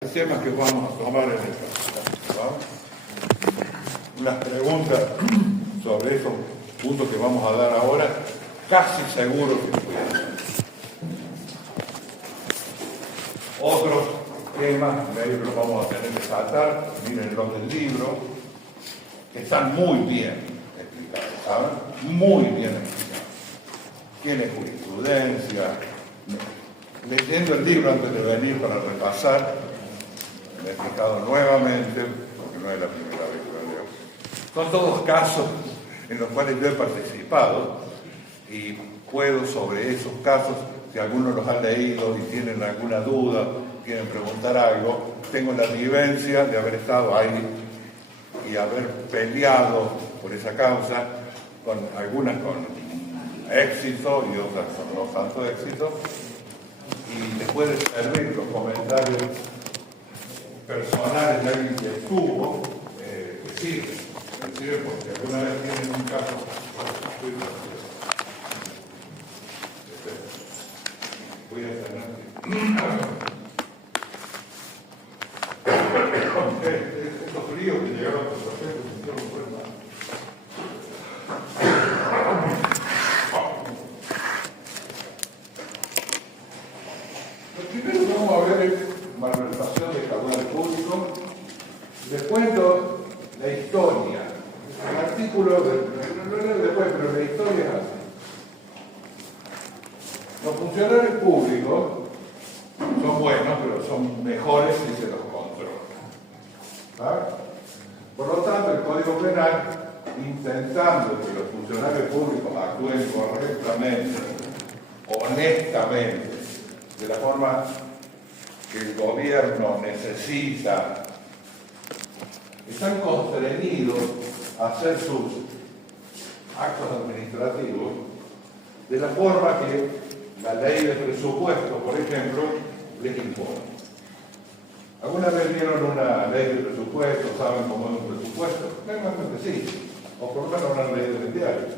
Temas que vamos a tomar en esta, ¿no? Unas preguntas sobre esos puntos que vamos a dar ahora, casi seguro que voy a hacer. Otros temas, medio que los vamos a tener que saltar, miren los del libro, que están muy bien explicados, ¿saben? Muy bien explicados. ¿Quién es jurisprudencia? Leyendo el libro antes de venir para repasar, me he explicado nuevamente, porque no es la primera vez que lo leo. Son todos casos en los cuales yo he participado y puedo sobre esos casos, si algunos los han leído y tienen alguna duda, quieren preguntar algo, tengo la vivencia de haber estado ahí y haber peleado por esa causa, con algunas con éxito y otras con no tanto éxito, y les puede servir los comentarios personales de alguien que estuvo, que sirve porque alguna vez tienen un caso. Voy a tener estos fríos que llegaron por los efectos se hicieron fuerza. Lo primero que vamos a ver es malversación de caudal público. Les cuento la historia. El artículo, no leo después, pero la historia es así. Los funcionarios públicos son buenos, pero son mejores si se los controla. ¿Sabes? Por lo tanto, el Código Penal, intentando que los funcionarios públicos actúen correctamente, honestamente, de la forma que el gobierno necesita, están constreñidos a hacer sus actos administrativos de la forma que la ley de presupuesto, por ejemplo, les impone. ¿Alguna vez vieron una ley de presupuesto? ¿Saben cómo es un presupuesto? Normalmente sí, o por lo menos una ley del diario.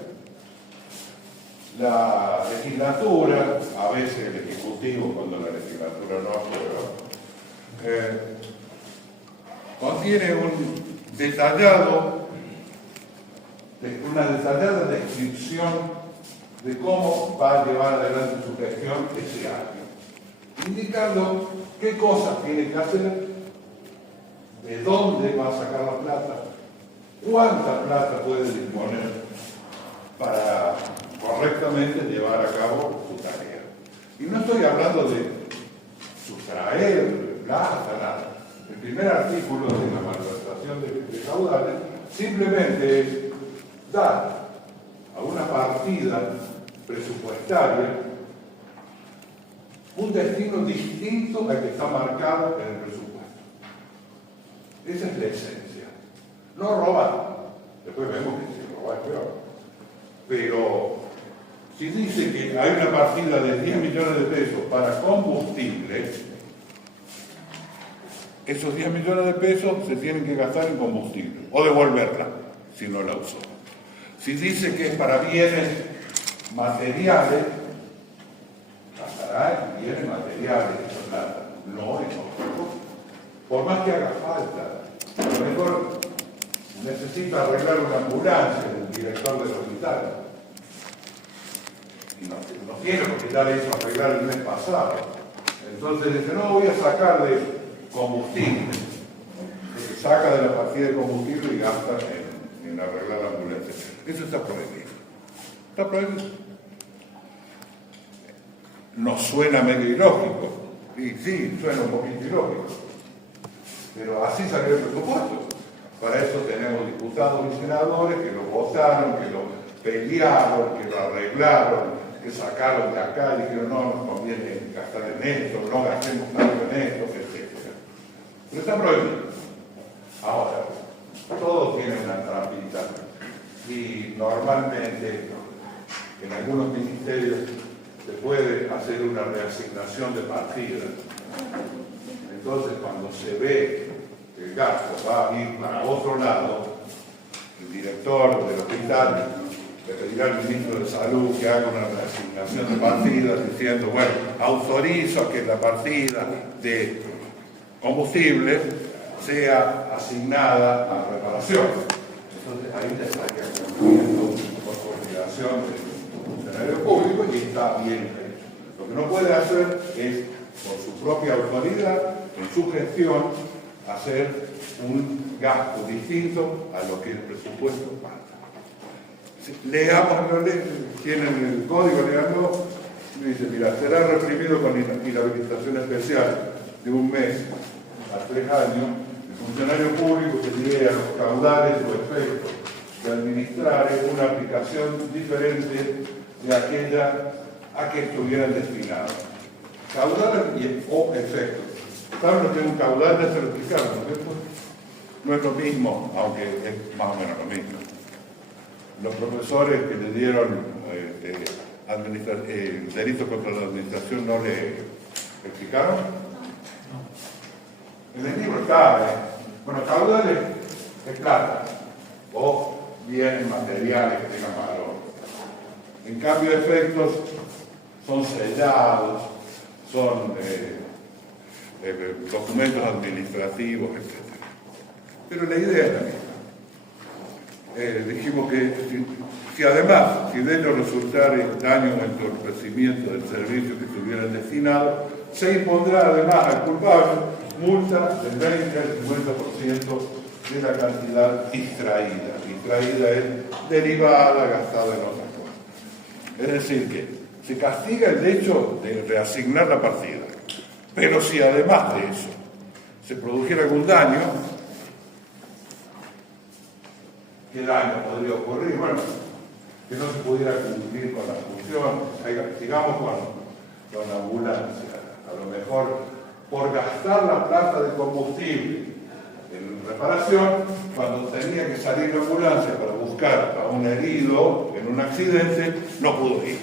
La legislatura, a veces el Ejecutivo, cuando la legislatura no aprueba, contiene una detallada descripción de cómo va a llevar adelante su gestión ese año, indicando qué cosas tiene que hacer, de dónde va a sacar la plata, cuánta plata puede disponer para correctamente llevar a cabo su tarea. Y no estoy hablando de sustraer plata, nada. El primer artículo de la malversación de caudales simplemente es dar a una partida presupuestaria un destino distinto al que está marcado en el presupuesto. Esa es la esencia. No robar. Después vemos que si robar es peor. Pero si dice que hay una partida de 10 millones de pesos para combustible, esos 10 millones de pesos se tienen que gastar en combustible o devolverla si no la usó. Si dice que es para bienes materiales, gastará en bienes materiales esa plata, no en otro. Por más que haga falta, a lo mejor necesita arreglar una ambulancia el director del hospital. Y no tiene porque ya le hizo arreglar el mes pasado. Entonces dice, no, voy a sacar de combustible. Entonces saca de la partida de combustible y gasta en arreglar la ambulancia. Eso está prohibido. Está prohibido. Nos suena medio ilógico. Y sí, suena un poquito ilógico. Pero así salió el presupuesto. Para eso tenemos diputados y senadores que lo votaron, que lo pelearon, que lo arreglaron, que sacaron de acá y dijeron no nos conviene gastar en esto, no gastemos tanto en esto, etc. Pero está prohibido. Ahora, todo tiene una trampita y normalmente en algunos ministerios se puede hacer una reasignación de partidas. Entonces cuando se ve que el gasto va a ir para otro lado, el director del hospital le pedirá al ministro de Salud que haga una reasignación de partidas diciendo, bueno, autorizo a que la partida de combustible sea asignada a reparación. Entonces ahí te estaría cumpliendo por coordinación del funcionario público y está bien hecho. Lo que no puede hacer es, por su propia autoridad, en su gestión, hacer un gasto distinto a lo que el presupuesto manda. Leamos, tienen el código, leamos, dice, mira, será reprimido con inhabilitación especial de 1 mes a 3 años el funcionario público que lleve a los caudales o efectos de administrar una aplicación diferente de aquella a que estuvieran destinados. Caudales o efectos. ¿Saben lo que es un caudal? Ya se lo explicaron, ¿no es cierto? No es lo mismo, aunque es más o menos lo mismo. Los profesores que le dieron delitos contra la administración no le explicaron. En el libro está, bueno, caudales es plata o bienes materiales que tengan valor. En cambio, efectos son sellados, son documentos administrativos, etc. Pero la idea es la misma. Dijimos que si además, si de ello resultara daño o entorpecimiento del servicio que estuvieran destinados, se impondrá además al culpable multa del 20 al 50% de la cantidad distraída. Distraída es derivada, gastada en otras cosas. Es decir, que se castiga el hecho de reasignar la partida. Pero si además de eso se produjera algún daño, ¿qué daño podría ocurrir? Bueno, que no se pudiera cumplir con la función, sigamos con la ambulancia. A lo mejor por gastar la plata de combustible en reparación, cuando tenía que salir la ambulancia para buscar a un herido en un accidente, no pudo ir.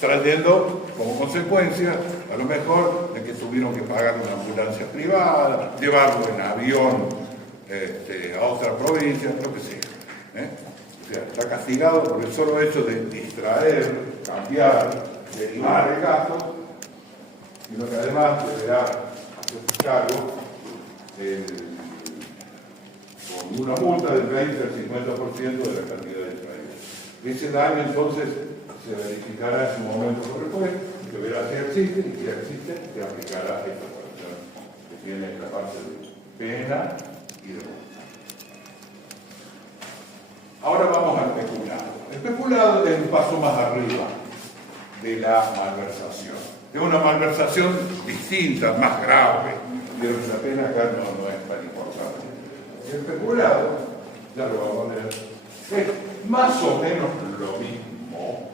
Trayendo como consecuencia, a lo mejor, de que tuvieron que pagar una ambulancia privada, llevarlo en avión a otra provincia, lo que sea. O sea, está castigado por el solo hecho de distraer, cambiar, derivar el gasto, sino que además deberá hacer cargo con una multa del 20 al 50% de la cantidad de traída. Ese daño entonces se verificará en su momento correspondiente, que verá si existe, y si existe, se aplicará esta sanción que tiene la parte de pena y de multa. Ahora vamos al peculado. El peculado es un paso más arriba de la malversación. Es una malversación distinta, más grave, pero la pena acá no es tan importante. El peculado, ya lo vamos a ver, es más o menos lo mismo.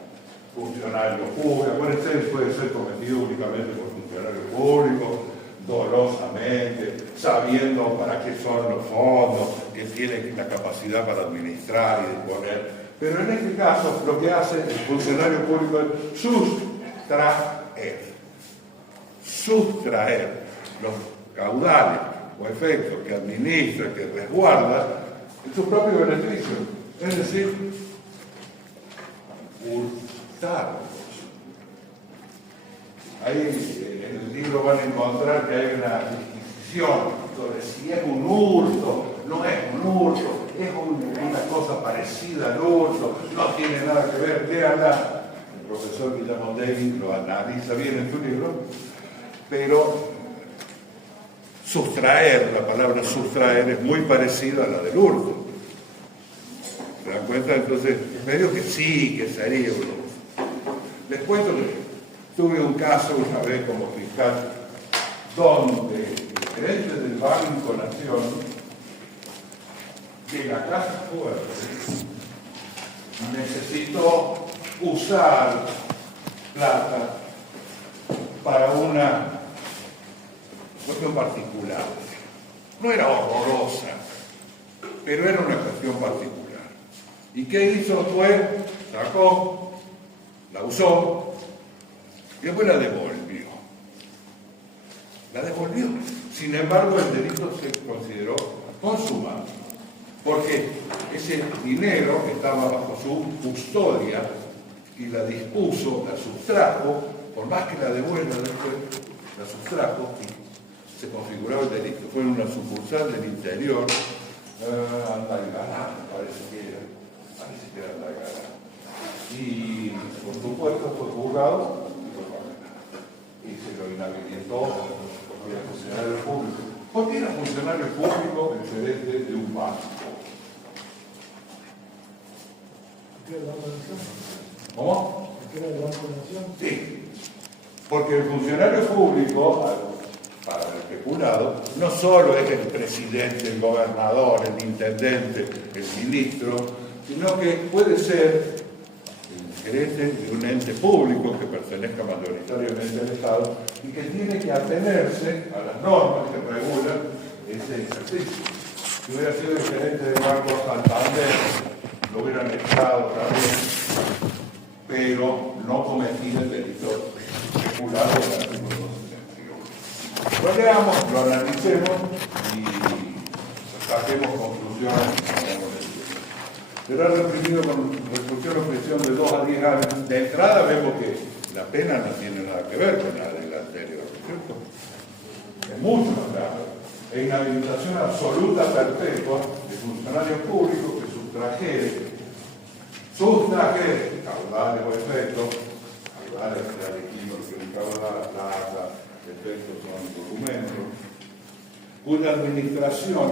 Funcionario público, acuérdense, puede ser cometido únicamente por funcionario público, dolosamente, sabiendo para qué son los fondos, que tiene la capacidad para administrar y disponer. Pero en este caso, lo que hace el funcionario público es sustraer los caudales o efectos que administra, que resguarda, en su propio beneficio. Es decir, hurtarlos. Ahí en el libro van a encontrar que hay una distinción sobre si es un hurto, no es un hurto, es una cosa parecida al hurto, no tiene nada que ver, léala. El profesor Guillermo David lo analiza bien en su libro, pero sustraer, la palabra sustraer es muy parecida a la del hurto. ¿Se dan cuenta? Entonces, medio que sí, que sería un hurto. Les cuento que tuve un caso una vez como fiscal donde el gerente del Banco Nación de la Casa Fuerte necesitó usar plata para una cuestión particular. No era horrorosa, pero era una cuestión particular. ¿Y qué hizo? Sacó, la usó, y después la devolvió. La devolvió. Sin embargo, el delito se consideró consumado, porque ese dinero estaba bajo su custodia y la dispuso, la sustrajo, por más que la devuelva después, la sustrajo y se configuraba el delito. Fue en una sucursal del interior, Andalgalá, parece que era Andalgalá. Y por supuesto fue juzgado y se lo inhabilitó porque era funcionario público. ¿Por qué era funcionario público el gerente de un banco? ¿Cómo? Sí, porque el funcionario público, para el peculado, no solo es el presidente, el gobernador, el intendente, el ministro, sino que puede ser el gerente de un ente público que pertenezca mayoritariamente al Estado y que tiene que atenerse a las normas que regulan ese ejercicio. Si hubiera sido el gerente de Banco Santander, lo hubieran echado también, pero no cometía el delito peculado del artículo 271. Lo leamos, lo analicemos y saquemos conclusiones. Será reprimido con reclusión o prisión de 2 a 10 años. De entrada vemos que la pena no tiene nada que ver con la del anterior, ¿cierto? Es mucho más grave. E inhabilitación absoluta perpetua de funcionarios públicos que sustrajeren caudales o efectos, caudales delictivos que caudal, plata, efectos son documentos, cuya administración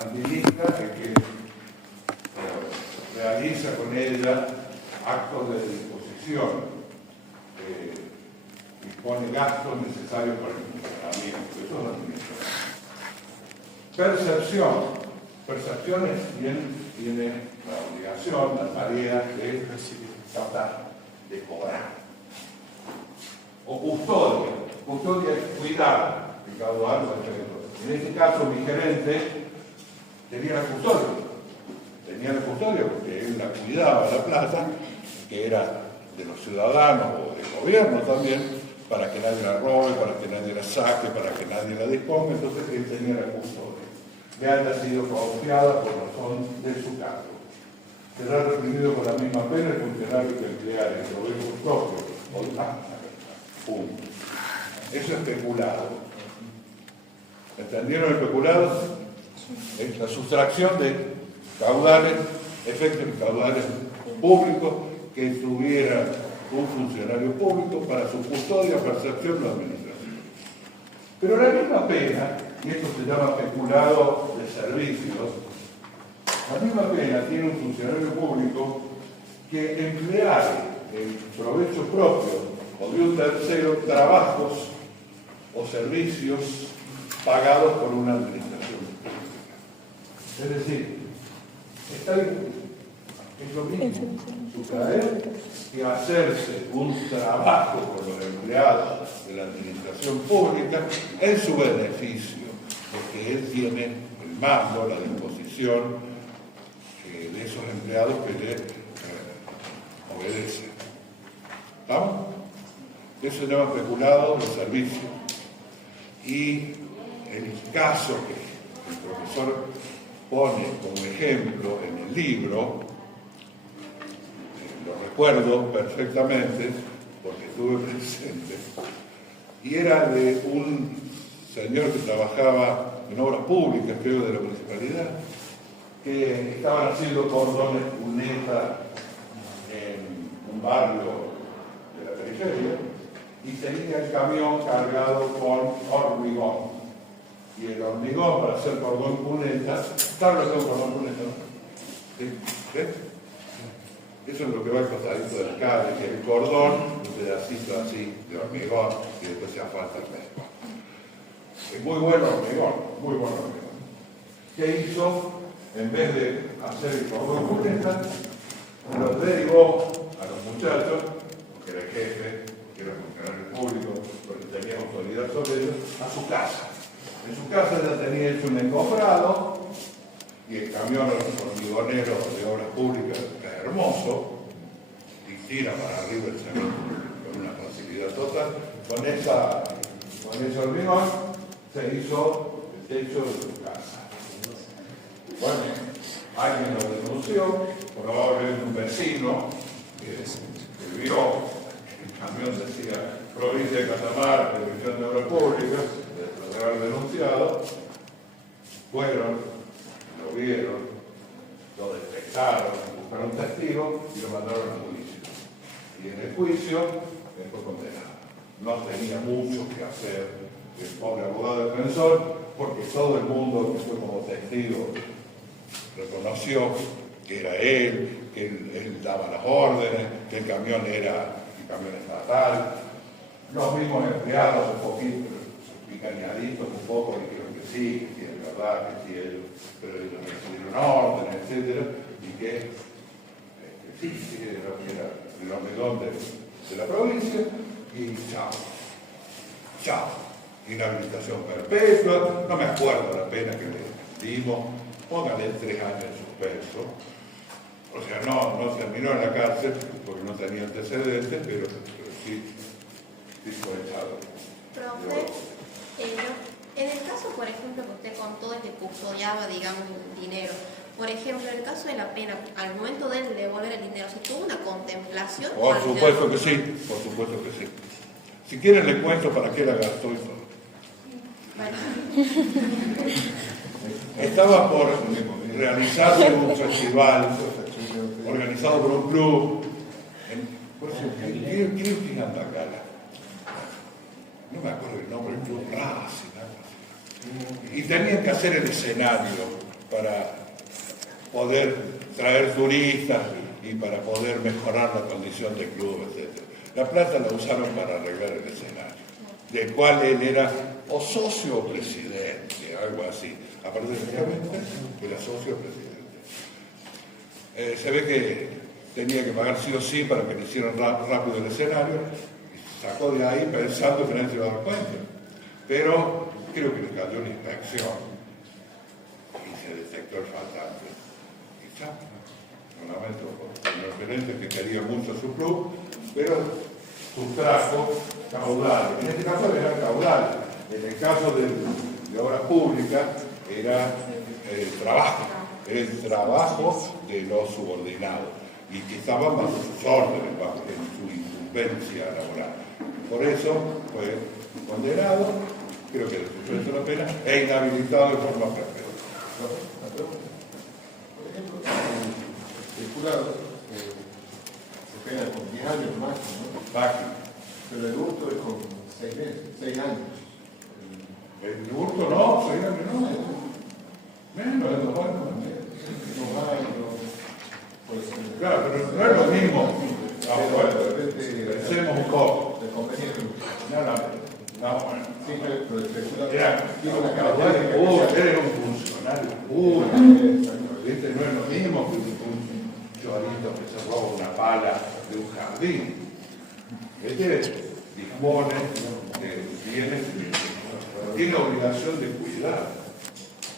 administra el que realiza con ella actos de disposición, dispone gastos necesarios para el funcionamiento. Eso es la administración. Percepciones tiene la obligación, la tarea de tratar, de cobrar. O custodia. Custodia es cuidar el caudal o el efecto. En este caso, mi gerente tenía la custodia porque él la cuidaba, la plata, que era de los ciudadanos o del gobierno también, para que nadie la robe, para que nadie la saque, para que nadie la disponga. Entonces él tenía la custodia. Que haya sido confiada por razón de su cargo. Será reprimido con la misma pena el funcionario que empleare en provecho propio o punto. Eso es peculado. ¿Entendieron el peculado? Es la sustracción de caudales, efectos caudales públicos que tuviera un funcionario público para su custodia, percepción o administración. Pero la misma pena, y esto se llama peculado de servicios, la misma pena tiene un funcionario público que empleare en provecho propio o de un tercero trabajos o servicios pagados por una administración pública. Es decir, es lo mismo sustraer que hacerse un trabajo con los empleados de la administración pública en su beneficio, porque él tiene el mando, la disposición de esos empleados que le obedecen. ¿Estamos? Eso se llama peculado de servicio. Y el caso que el profesor pone como ejemplo en el libro, lo recuerdo perfectamente porque estuve presente, y era de un señor que trabajaba en obras públicas, creo, de la municipalidad, que estaban haciendo cordones cuneta en un barrio de la periferia y tenía el camión cargado con hormigón. Y el hormigón para hacer cordón cuneta, ¿saben lo que es un cordón cuneta? ¿Sí? Eso es lo que va al costadito del cable, que el cordón, un pedacito así de hormigón, y después se afasta el medio. Es muy buen hormigón, muy buen hormigón. ¿Qué hizo? En vez de hacer el cordón cuneta, los derivó a los muchachos, porque era el jefe, que era funcionario público, porque tenía autoridad sobre ellos, a su casa. En su casa ya tenía hecho un encofrado, y el camión hormigonero de obras públicas es hermoso, y tira para arriba el cemento con una facilidad total. Con ese hormigón se hizo el techo de su casa. Bueno, alguien lo denunció, probablemente un vecino que vio el camión decía provincia de Catamarca, División de Obras Públicas, después de haber denunciado, fueron, lo vieron, lo detectaron, buscaron testigos y lo mandaron a juicio. Y en el juicio fue condenado. No tenía mucho que hacer el pobre abogado defensor, porque todo el mundo que fue como testigo reconoció que era él, que él daba las órdenes, que el camión era el camión estatal. Los mismos empleados, un poquito picañaditos, un poco, dijeron que sí es verdad, que sí ellos, pero ellos recibieron órdenes, etc. Y que sí, era el hormigón de la provincia, y chao, inhabilitación perpetua, no me acuerdo la pena que le dimos, póngale 3 años de suspenso. O sea, no terminó en la cárcel porque no tenía antecedentes, pero sí fue echado. Profe, en el caso, por ejemplo, que usted contó de que custodiaba, digamos, el dinero, por ejemplo, en el caso de la pena, al momento de devolver el dinero, ¿se tuvo una contemplación? Por supuesto que sí, por supuesto que sí. Si quieren le cuento para qué la gastó y todo. Bueno. Estaba por realizarse un festival organizado por un club. ¿Quién tiene Andacala? No me acuerdo el nombre, el club Racing, algo así. Y tenían que hacer el escenario para poder traer turistas y para poder mejorar la condición del club, etc. La plata la usaron para arreglar el escenario, del cual él era o socio o presidente, algo así. Aparte de que era socio o presidente. Se ve que tenía que pagar sí o sí para que le hicieran rápido el escenario, y sacó de ahí pensando que nadie se iba a dar cuenta. Pero creo que le cayó una inspección y se detectó el faltante. Y ya, lo lamento por el gerente que quería mucho a su club, pero sustrajo caudal. En este caso era caudal. En el caso de obras públicas era el trabajo de los subordinados y que estaban bajo sus órdenes, bajo su incumbencia laboral. Por eso fue condenado, creo que suspenso la pena, e inhabilitado de forma perpetua. Por ejemplo, el jurado se pena con 10 años máximo, ¿no? Máximo. Pero el hurto es con 6 meses, 6 años. El hurto no, 6 años no. Menos de 2 años. 2 años, puede ser. Claro, pero no es lo mismo. Pensemos un poco. De conveniente. No, bueno. Sí, pero el jurado Tiene una característica. eres un funcionario. ¿Viste? No es lo mismo que un chorito que se roba una pala de un jardín. Este dispone de bienes, pero tiene obligación de cuidar.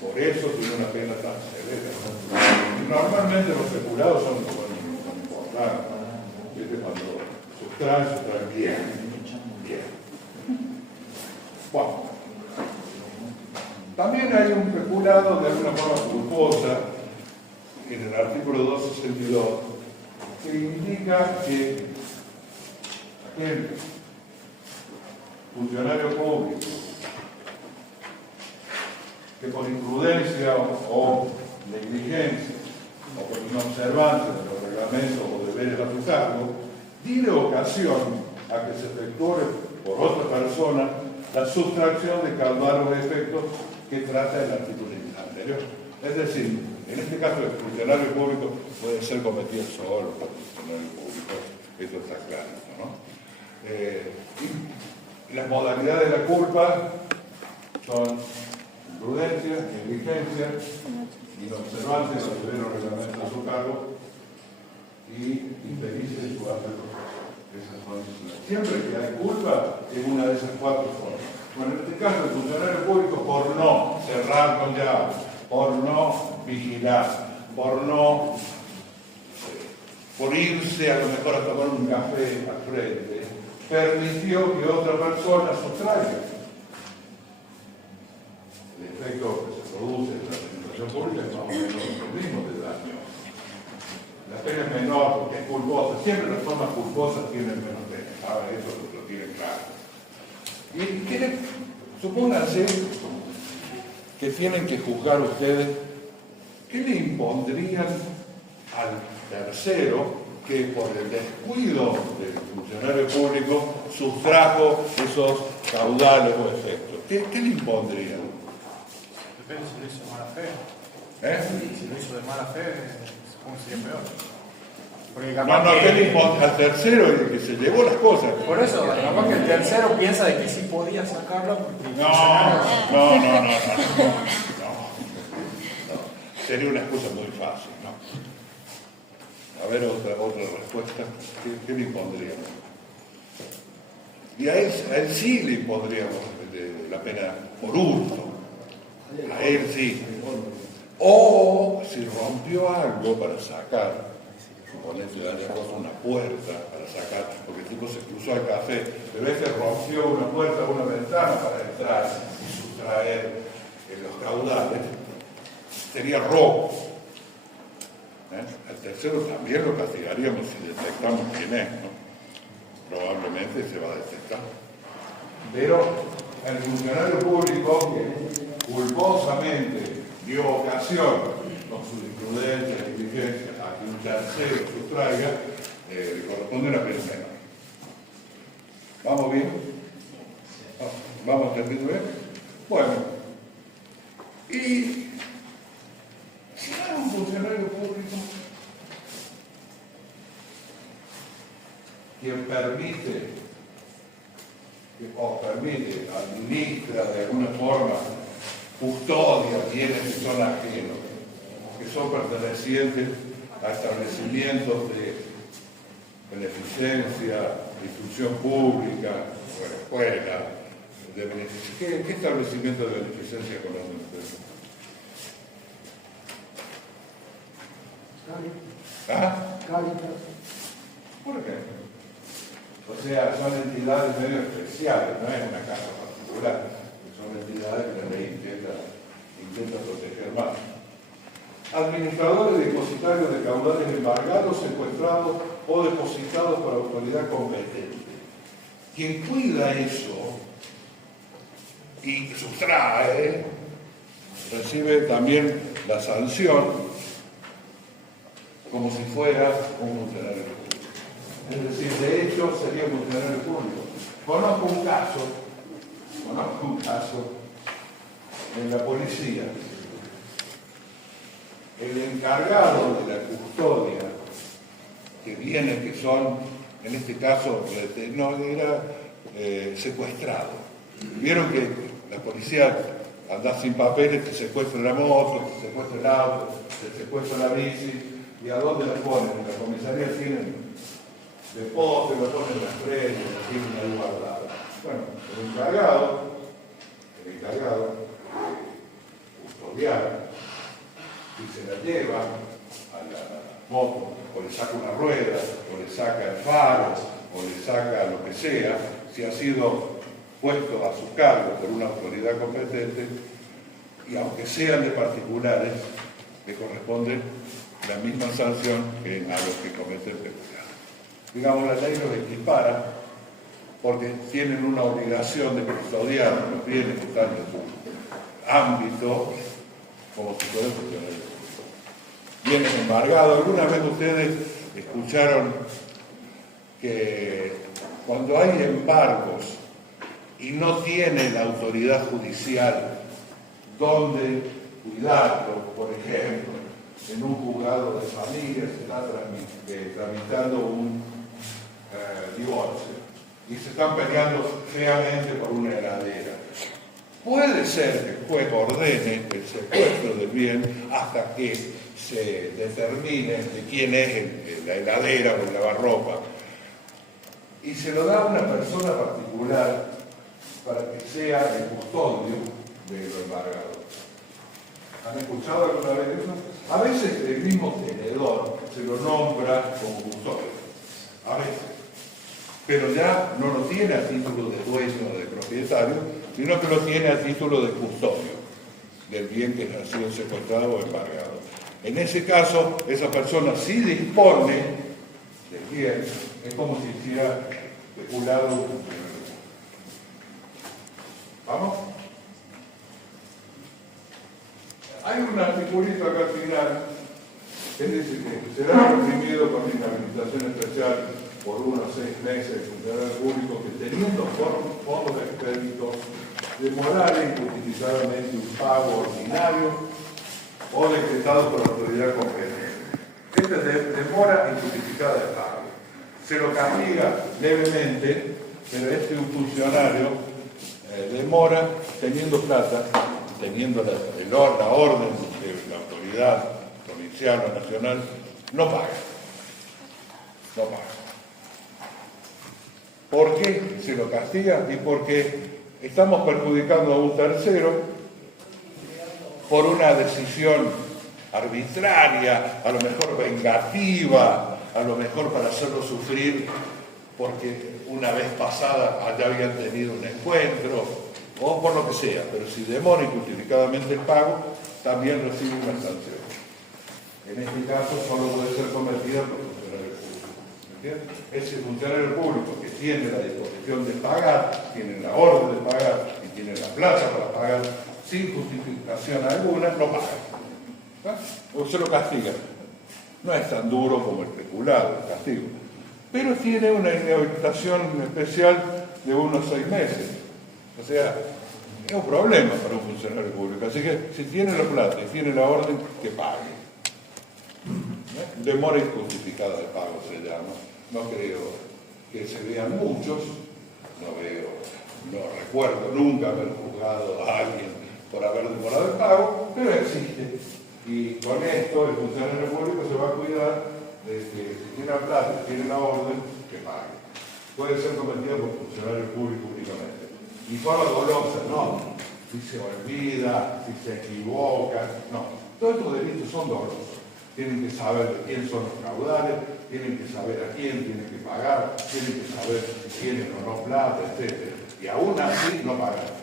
Por eso tiene una pena tan severa. Y normalmente los seculados son importantes. ¿Viste? Cuando sustraen bien. Bueno, también hay un peculado de alguna forma culposa en el artículo 262 que indica que aquel funcionario público que por imprudencia o negligencia o por inobservancia de los reglamentos o deberes a su cargo tiene ocasión a que se efectúe por otra persona la sustracción de caudal o efectos que trata el artículo anterior. Es decir, en este caso el funcionario público puede ser cometido solo por el funcionario público, eso está claro, ¿no? Y las modalidades de la culpa son imprudencia, negligencia, inobservancia de los deberes reglamentos a su cargo y impericia de su acto proceso. Esas son, siempre que hay culpa es una de esas 4 formas. Bueno, en este caso el funcionario público por no cerrar con llave, por no vigilar, por irse a lo mejor a tomar un café al frente, permitió que otra persona sustraiga. El efecto que se produce en la administración pública es más o menos lo mismo de daño. La pena es menor porque es culposa. Siempre las formas culposas tienen menos pena. ¿saben? Eso lo tienen claro. Y supónganse que tienen que juzgar ustedes, ¿qué le impondrían al tercero que por el descuido del funcionario público sustrajo esos caudales o efectos? ¿Qué le impondrían? Depende si lo hizo de mala fe. ¿Eh? Si lo hizo de mala fe, supongo que sería peor. Porque No, capaz ¿qué le impondría al tercero el que se llevó las cosas? Por eso, capaz que el tercero piensa de que sí podía sacarlo porque No. Sería una excusa muy fácil, ¿no? A ver, otra respuesta. ¿Qué le impondríamos? Y a él sí le impondríamos la pena por hurto. A él sí. O si rompió algo para sacar, suponete dañó una puerta para sacar, porque el tipo se cruzó al café, pero este rompió una puerta o una ventana para entrar y sustraer los caudales, sería robo. Al tercero también lo castigaríamos si detectamos quién es, ¿no? Probablemente se va a detectar. Pero el funcionario público que culposamente dio ocasión con su imprudencia y diligencia a que un tercero sustraiga, le corresponde una pena menor. ¿Vamos bien? ¿Vamos entendiendo bien? Bueno, y si hay un funcionario público quien permite, administra de alguna forma, custodia bienes que son ajenos, que son pertenecientes a establecimientos de beneficencia, instrucción pública, o escuela, de beneficencia. ¿Qué establecimiento de beneficencia conocen ustedes? ¿Ah? ¿Por qué? O sea, son entidades medio especiales, no es una casa particular, son entidades que la ley intenta proteger más. Administradores depositarios de caudales embargados, secuestrados o depositados por autoridad competente. Quien cuida eso y sustrae, recibe también la sanción como si fuera un funcionario público. Es decir, de hecho sería un funcionario público. Conozco un caso en la policía. El encargado de la custodia, que son, en este caso, no era secuestrado. Vieron que la policía anda sin papeles, te secuestra la moto, te secuestra el auto, te secuestra la bici, ¿y a dónde la ponen? En la comisaría tienen depósito, lo ponen en las redes, la tienen ahí guardada. Bueno, el encargado custodiar y se la lleva a la moto, o le saca una rueda, o le saca el faro, o le saca lo que sea, si ha sido puesto a su cargo por una autoridad competente, y aunque sean de particulares, le corresponde la misma sanción que a los que cometen peculado. Digamos, la ley los equipara porque tienen una obligación de custodiar los bienes que están en su ámbito como si fueran funcionarios públicos. Bienes embargados. ¿Alguna vez ustedes escucharon que cuando hay embargos y no tiene la autoridad judicial donde cuidarlo, por ejemplo, en un juzgado de familia se está tramitando un divorcio y se están peleando feamente por una heladera? Puede ser que el juez ordene el secuestro del bien hasta que se determine de quién es la heladera o el lavarropa, y se lo da a una persona particular para que sea el custodio de lo embargado. ¿Han escuchado alguna vez eso? A veces el mismo tenedor se lo nombra como custodio, a veces, pero ya no lo tiene a título de dueño o de propietario, sino que lo tiene a título de custodio del bien que ha sido secuestrado o embargado. En ese caso, esa persona sí dispone del bien, es como si hiciera peculado un funcionario público. ¿Vamos? Hay un articulito acá al final que dice que será reprimido con inhabilitación especial por 1 a 6 meses el funcionario público que teniendo fondos de crédito demorara injustificadamente un pago ordinario o decretado por la autoridad competente. Esta es demora injustificada de pago. Se lo castiga levemente, pero un funcionario demora teniendo plata, teniendo la orden de la autoridad provincial o nacional, no paga. No paga. ¿Por qué se lo castiga? Y porque estamos perjudicando a un tercero por una decisión arbitraria, a lo mejor vengativa, a lo mejor para hacerlo sufrir porque una vez pasada ya habían tenido un encuentro, o por lo que sea, pero si demora injustificadamente el pago, también recibe una sanción. En este caso solo puede ser cometida por funcionario público. ¿Entiendes? Ese funcionario público que tiene la disposición de pagar, tiene la orden de pagar y tiene la plata para pagar sin justificación alguna, no paga. O se lo castiga. No es tan duro como el peculado, el castigo. Pero tiene una inhabilitación especial de 1 a 6 meses. O sea, es un problema para un funcionario público. Así que si tiene la plata y tiene la orden, que pague. Demora injustificada de pago se llama. No creo que se vean muchos. No recuerdo nunca haber juzgado a alguien por haber demorado el pago, pero existe. Y con esto el funcionario público se va a cuidar de que si tiene la plata, si tiene la orden, que pague. Puede ser cometida por funcionario público únicamente. Y forma golosa, no. Si se olvida, si se equivoca, no. Todos estos delitos son dolosos. Tienen que saber de quién son los caudales, tienen que saber a quién tienen que pagar, tienen que saber si tienen o no plata, etc. Y aún así no pagan.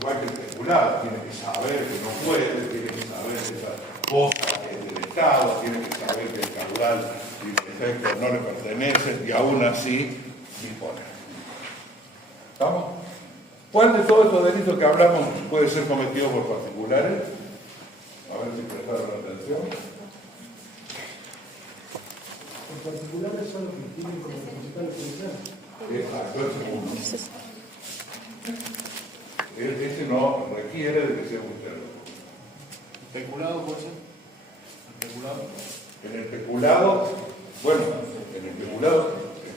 Igual que el peculado, tiene que saber que no puede, tiene que saber esas cosas del Estado, tiene que saber que el caudal y el efecto no le pertenecen y aún así dispone. ¿Estamos? ¿Cuál de todos estos delitos que hablamos puede ser cometido por particulares? A ver si prestaron atención. Los particulares son los que tienen como principal función. Exacto, el segundo. Ese no requiere de que sea un tercero. ¿Peculado puede ser? ¿El peculado? En el peculado, bueno, en el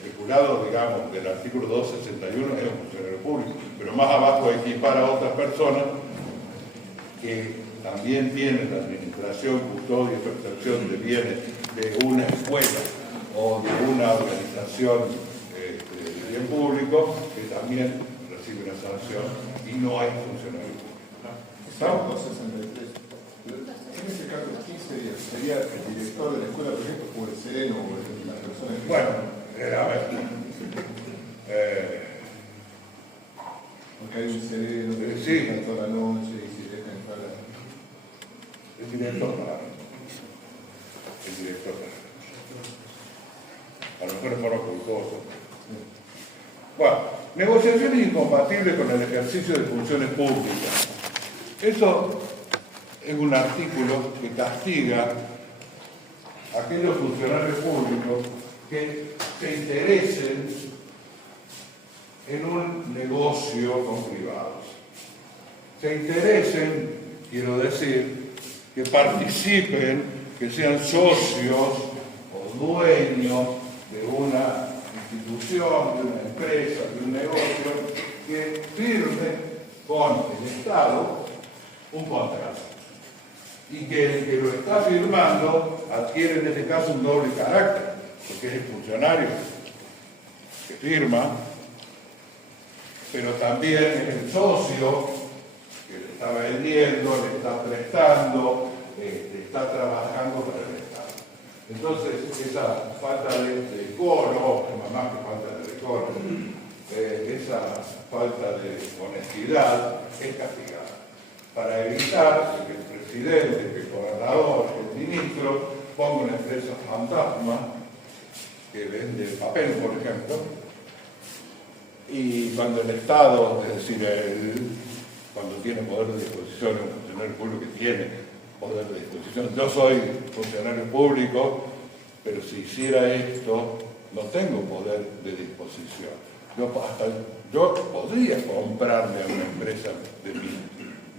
peculado, digamos, del artículo 261 es un funcionario público, pero más abajo equipar a otras personas que también tienen la administración, custodia y percepción de bienes de una escuela o de una organización de bien público, que también recibe una sanción y no hay funcionario público. Estamos 263. En ese caso, ¿quién sería el director de la escuela, por ejemplo, o el sereno, o la persona que... Bueno, a ver. Porque hay un sereno que Sí. está toda la noche y se deja entrar a... El director para el director a lo mejor es forma culposa. Bueno, negociaciones incompatibles con el ejercicio de funciones públicas. Eso es un artículo que castiga a aquellos funcionarios públicos que se interesen en un negocio con privados. Se interesen, quiero decir, que participen, que sean socios o dueños de una institución, de una empresa, de un negocio, que firme con el Estado un contrato. Y que el que lo está firmando adquiere en este caso un doble carácter, porque es el funcionario que firma, pero también es el socio que le está vendiendo, le está prestando, está trabajando para el Estado. Entonces, esa falta de decoro, más que falta de decoro, esa falta de honestidad es castigada. Para evitar que el presidente, que el gobernador, que el ministro ponga una empresa fantasma que vende papel, por ejemplo, Y cuando el Estado, es decir, cuando tiene poder de disposición, un funcionario público que tiene poder de disposición, yo soy funcionario público, pero si hiciera esto, no tengo poder de disposición. Yo podría comprarme a una empresa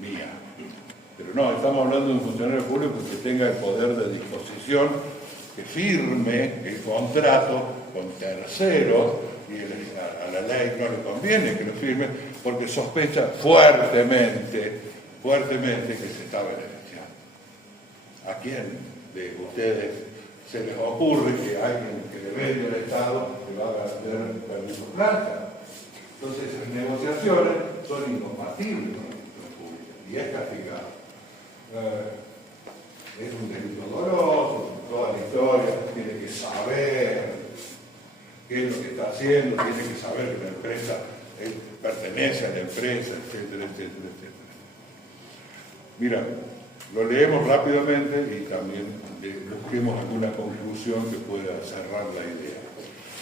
mía, pero no, estamos hablando de un funcionario público que tenga el poder de disposición, que firme el contrato con terceros, y a la ley no le conviene que lo firme, porque sospecha fuertemente que se está beneficiando. ¿A quién de ustedes se les ocurre que alguien que le vende al Estado le va a vender permiso plata? Entonces esas negociaciones son incompatibles con la función pública y es castigado. Es un delito doloso, toda la historia, tiene que saber qué es lo que está haciendo, tiene que saber que la empresa pertenece a la empresa, etcétera, etcétera, etcétera. Mira, lo leemos rápidamente y también busquemos alguna conclusión que pueda cerrar la idea.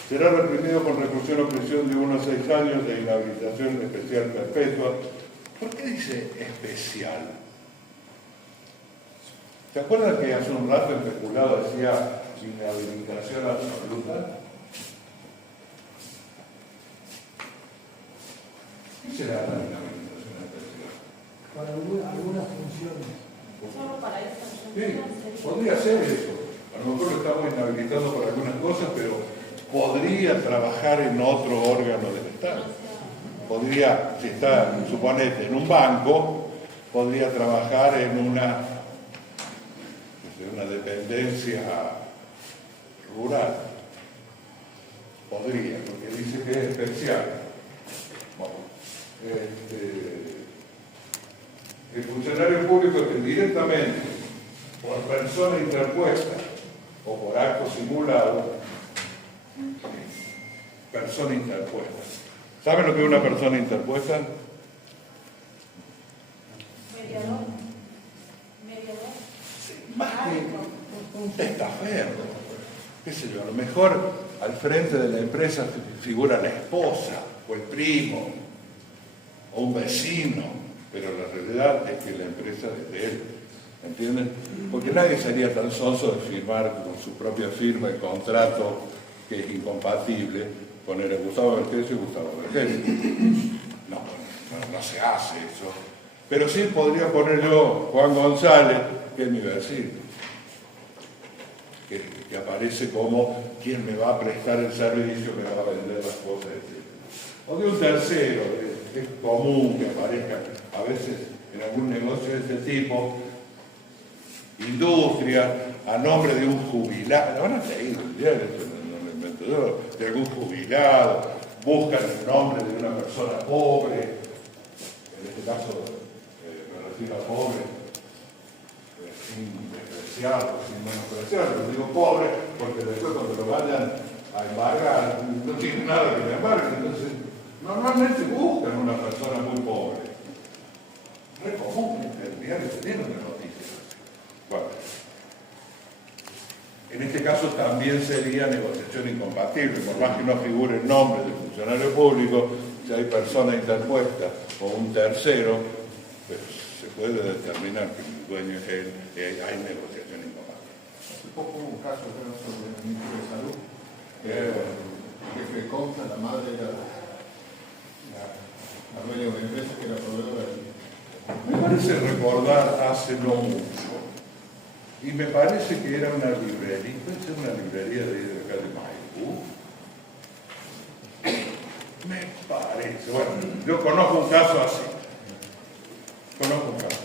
Será reprimido con reclusión o prisión de 1 a 6 años de inhabilitación especial perpetua. ¿Por qué dice especial? ¿Se acuerdan que hace un rato el especulado decía inhabilitación absoluta? ¿Qué será la inhabilitación especial? Para algunas funciones. Solo para estas Sí, podría ser eso. A lo mejor lo estamos inhabilitando por algunas cosas, pero podría trabajar en otro órgano del Estado. Podría, si está, suponete, en un banco, podría trabajar en una dependencia rural. Podría, porque dice que es especial. Bueno, el funcionario público que directamente, por persona interpuesta o por acto simulado, persona interpuesta. ¿Saben lo que es una persona interpuesta? mediador. Más que un testaferro, qué sé yo, a lo mejor al frente de la empresa figura la esposa o el primo o un vecino, pero la realidad es que la empresa es de él, ¿entienden? Porque nadie sería tan sonso de firmar con su propia firma el contrato que es incompatible con el Gustavo Vergesio y Gustavo Vergesio. No se hace eso. Pero sí podría poner yo Juan González, que es mi vecino, que aparece como quien me va a prestar el servicio, me va a vender las cosas, etc. O de un tercero, es común que aparezca a veces en algún negocio de este tipo, industria, a nombre de un jubilado, van a leído el diario, no lo invento yo, de algún jubilado, buscan el nombre de una persona pobre, en este caso me refiero a pobre, sin despreciarlo, sin menospreciarlo, lo digo pobre porque después cuando lo vayan a embargar no tiene nada que le embarguen, entonces normalmente buscan una persona muy pobre. No es común, el diario tiene una noticia. Bueno, en este caso también sería negociación incompatible, por más que no figure el nombre del funcionario público, si hay persona interpuesta o un tercero, pues se puede determinar que el dueño es él, hay negociación incompatible. Hace poco hubo un caso creo, sobre el ministro de Salud, que el jefe de compra, la madre era la dueña de una empresa que era proveedora de... Me parece recordar hace no mucho, y me parece que era una librería, puede ser una librería de acá de Maipú. Me parece, bueno, yo conozco un caso así. Conozco un caso.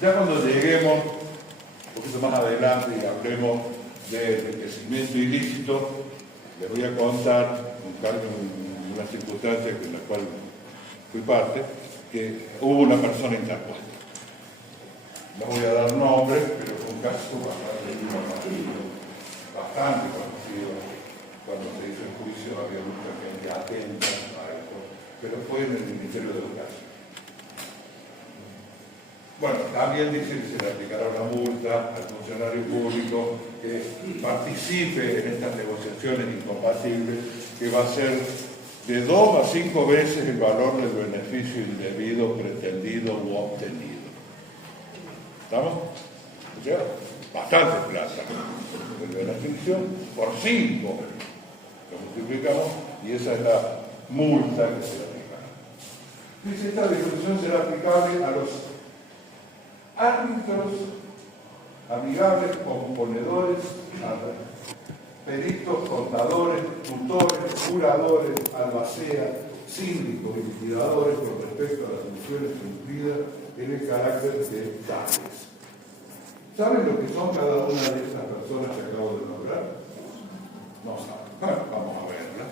Ya cuando lleguemos un poquito más adelante y hablemos de enriquecimiento ilícito, les voy a contar una circunstancia en la cual fui parte, que hubo una persona interpuesta. No voy a dar nombres, pero fue un caso bastante conocido. Cuando se hizo el juicio había mucha gente atenta a eso, pero fue en el Ministerio de Educación. Bueno, también dice que se le aplicará una multa al funcionario público que participe en estas negociaciones incompatibles, que va a ser de 2 a 5 veces el valor del beneficio indebido, pretendido u obtenido. ¿Estamos? O sea, bastante plata. El beneficio por 5 lo multiplicamos y esa es la multa que se aplica. Dice, esta disposición será aplicable a los árbitros, amigables, componedores, peritos, contadores, tutores, curadores, albaceas, síndicos y liquidadores con respecto a las funciones cumplidas en el carácter de tales. ¿Saben lo que son cada una de estas personas que acabo de nombrar? No saben. Bueno, vamos a verla.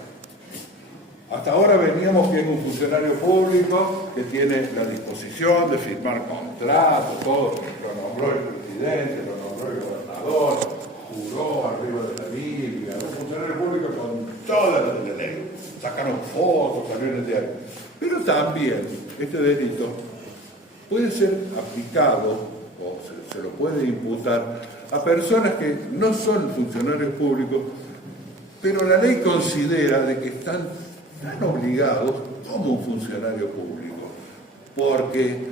Hasta ahora veníamos que es un funcionario público que tiene la disposición de firmar contratos, todo. Lo nombró el presidente, lo nombró el gobernador, juró arriba de la Biblia, los funcionarios públicos con todas las de la ley. Sacaron fotos, salió en el diario. Pero también este delito puede ser aplicado o se lo puede imputar a personas que no son funcionarios públicos, pero la ley considera de que están tan obligados como un funcionario público, porque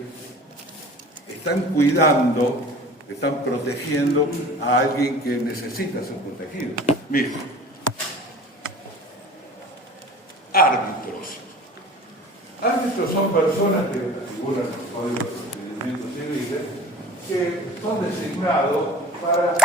están cuidando, están protegiendo a alguien que necesita ser protegido. Miren, árbitros. Árbitros son personas que figuran en el Código de Procedimientos Civiles que son designados para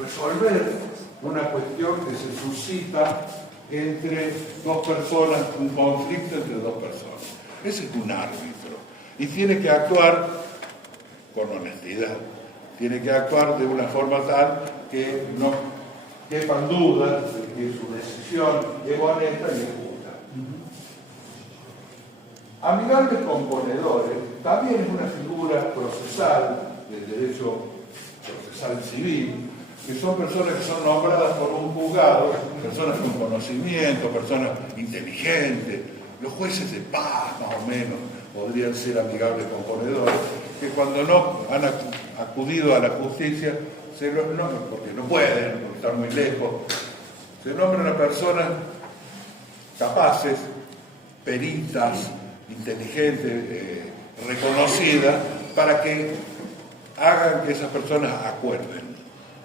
resolver una cuestión que se suscita entre dos personas, un conflicto entre dos personas. Ese es un árbitro. Y tiene que actuar con honestidad. Tiene que actuar de una forma tal que no quepan dudas de que su decisión es honesta y es justa. Amigables componedores también es una figura procesal del derecho procesal civil, que son personas que son nombradas por un juzgado, personas con conocimiento, personas inteligentes. Los jueces de paz, más o menos, podrían ser amigables componedores, que cuando no han acudido a la justicia, se los nombran, porque no pueden, porque están muy lejos, se nombran a personas capaces, peritas, inteligentes, reconocidas, para que hagan que esas personas acuerden,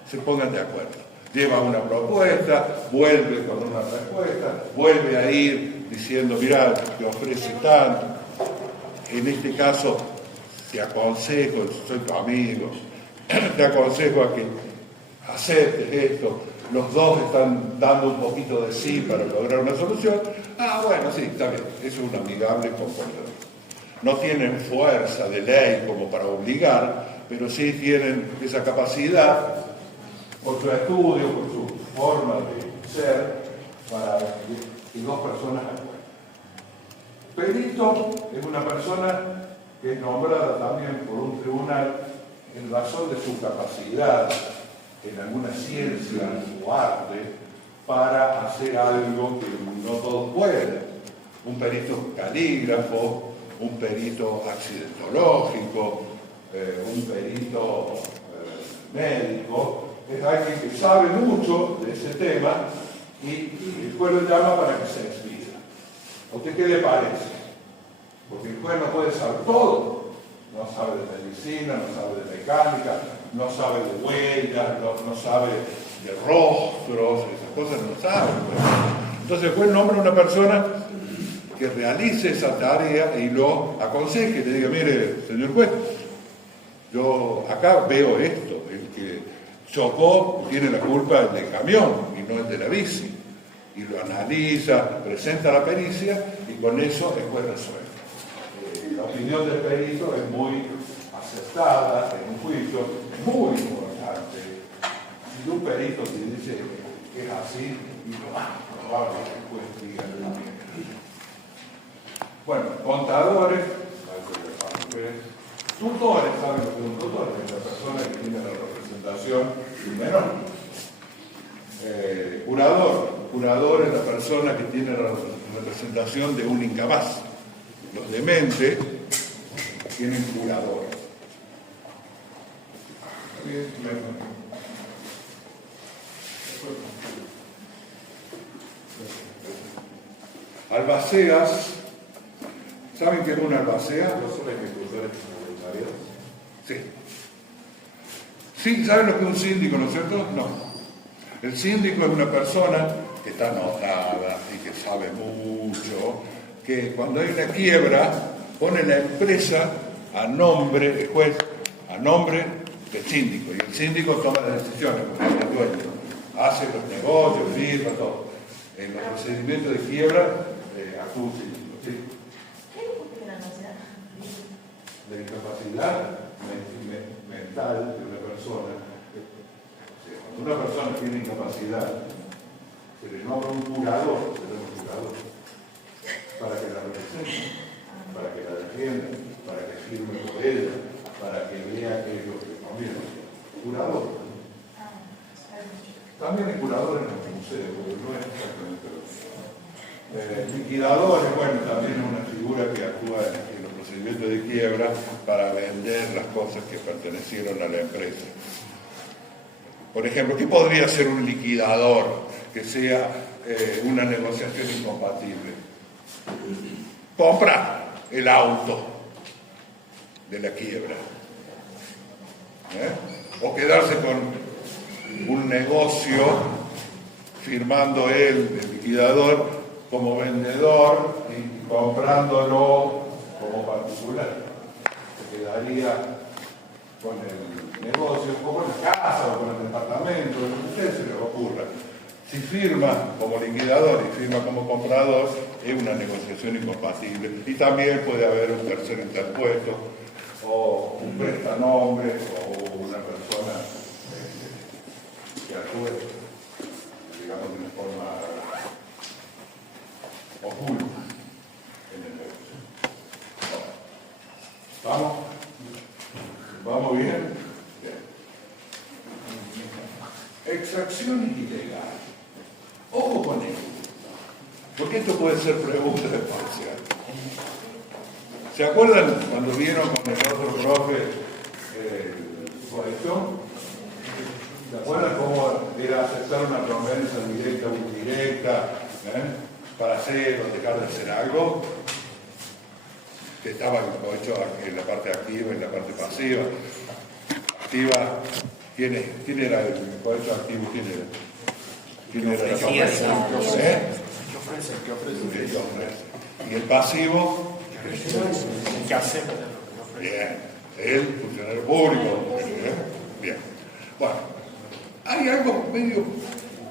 se pongan de acuerdo. Lleva una propuesta, vuelve con una respuesta, vuelve a ir diciendo, mirá, te ofrece tanto. En este caso, te aconsejo, soy tu amigo, te aconsejo a que aceptes esto. Los dos están dando un poquito de sí para lograr una solución. Ah, bueno, sí, está bien, eso es un amigable componedor. No tienen fuerza de ley como para obligar, pero sí tienen esa capacidad, por su estudio, por su forma de ser, para que dos personas acuerden. Perito es una persona que es nombrada también por un tribunal en razón de su capacidad en alguna ciencia o arte para hacer algo que no todos pueden. Un perito calígrafo, un perito accidentológico, un perito médico, es alguien que sabe mucho de ese tema y el juez lo llama para que se expida. ¿A usted qué le parece? Porque el juez no puede saber todo. No sabe de medicina, no sabe de mecánica, no sabe de huellas, no sabe de rostros, esas cosas no sabe. Entonces el juez nombra a una persona que realice esa tarea y lo aconseje, le diga, mire, señor juez, yo acá veo esto, el que chocó tiene la culpa del camión y no el de la bici. Y lo analiza, presenta la pericia y con eso el juez resuelve. La opinión del perito es muy aceptada en un juicio, muy importante. Si un perito te dice que es así, y lo más probable es que el juez diga la verdad. Bueno, contadores, tutores, ¿saben lo que es un tutor? Es la persona que tiene la representación del menor. Curador es la persona que tiene la representación de un incapaz. Los dementes tienen curadores. Albaceas, ¿saben qué es una albacea? ¿No son ejecutorios comunitarios? Sí. Sí, ¿saben lo que es un síndico, no es cierto? No. El síndico es una persona que está anotada y que sabe mucho, que cuando hay una quiebra pone la empresa a nombre del juez, a nombre del síndico, y el síndico toma las decisiones, como es el dueño, hace los negocios, firma, todo. En los procedimientos de quiebra, actúa un síndico, ¿sí? ¿Qué discute la nacional? La incapacidad mental de una persona. O sea, cuando una persona tiene incapacidad, se le nombra un curador, para que la represente, para que la defienda, para que firme por ella, para que vea que es lo que conviene. Curador. También hay curadores en los museos, porque no es exactamente lo mismo. Liquidadores, bueno, también es una figura que actúa en los procedimientos de quiebra para vender las cosas que pertenecieron a la empresa. Por ejemplo, ¿qué podría ser un liquidador que sea una negociación incompatible? Comprar el auto de la quiebra. O quedarse con un negocio firmando él, el liquidador, como vendedor y comprándolo como particular. Se quedaría con el negocio, o con la casa, o con el departamento, lo que a usted se le ocurra. Si firma como liquidador y firma como comprador, es una negociación incompatible. Y también puede haber un tercer interpuesto, o un prestanombre, o una persona que actúe, digamos, de una forma oculta en el negocio. ¿Vamos? ¿Vamos bien? Bien. Extracción ilegal. Ojo con esto, porque esto puede ser pregunta de parcial. ¿Se acuerdan cuando vieron con el otro profe colección? ¿Se acuerdan cómo era aceptar una promesa directa o indirecta para hacer o dejar de hacer algo? Que estaba hecho en la parte activa y en la parte pasiva. Activa, ¿quién era el cohecho activo? ¿Quién era la promesa? ¿Qué ofrece? Y el pasivo, ¿Qué hacer? bien, el funcionario público. Bien. Bueno, hay algo medio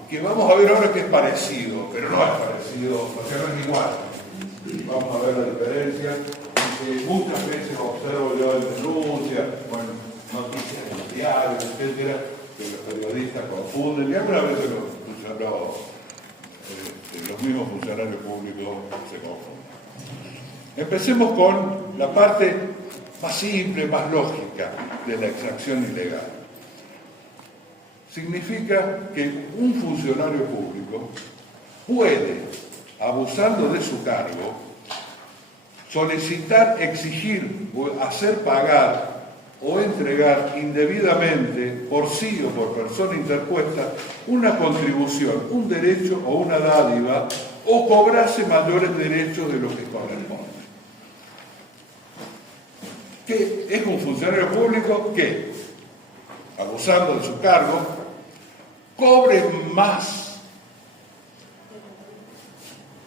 que vamos a ver ahora que es parecido, pero no es parecido, porque no es igual. Vamos a ver la diferencia. Muchas veces observo yo en denuncias, bueno, noticias en los diarios, etcétera, que los periodistas confunden, y algunas veces los mismos funcionarios públicos se confunden. Empecemos con la parte más simple, más lógica de la extracción ilegal. Significa que un funcionario público puede, abusando de su cargo, solicitar, exigir, hacer pagar o entregar indebidamente, por sí o por persona interpuesta, una contribución, un derecho o una dádiva, o cobrarse mayores derechos de los que corresponden. ¿Qué es un funcionario público que, abusando de su cargo, cobre más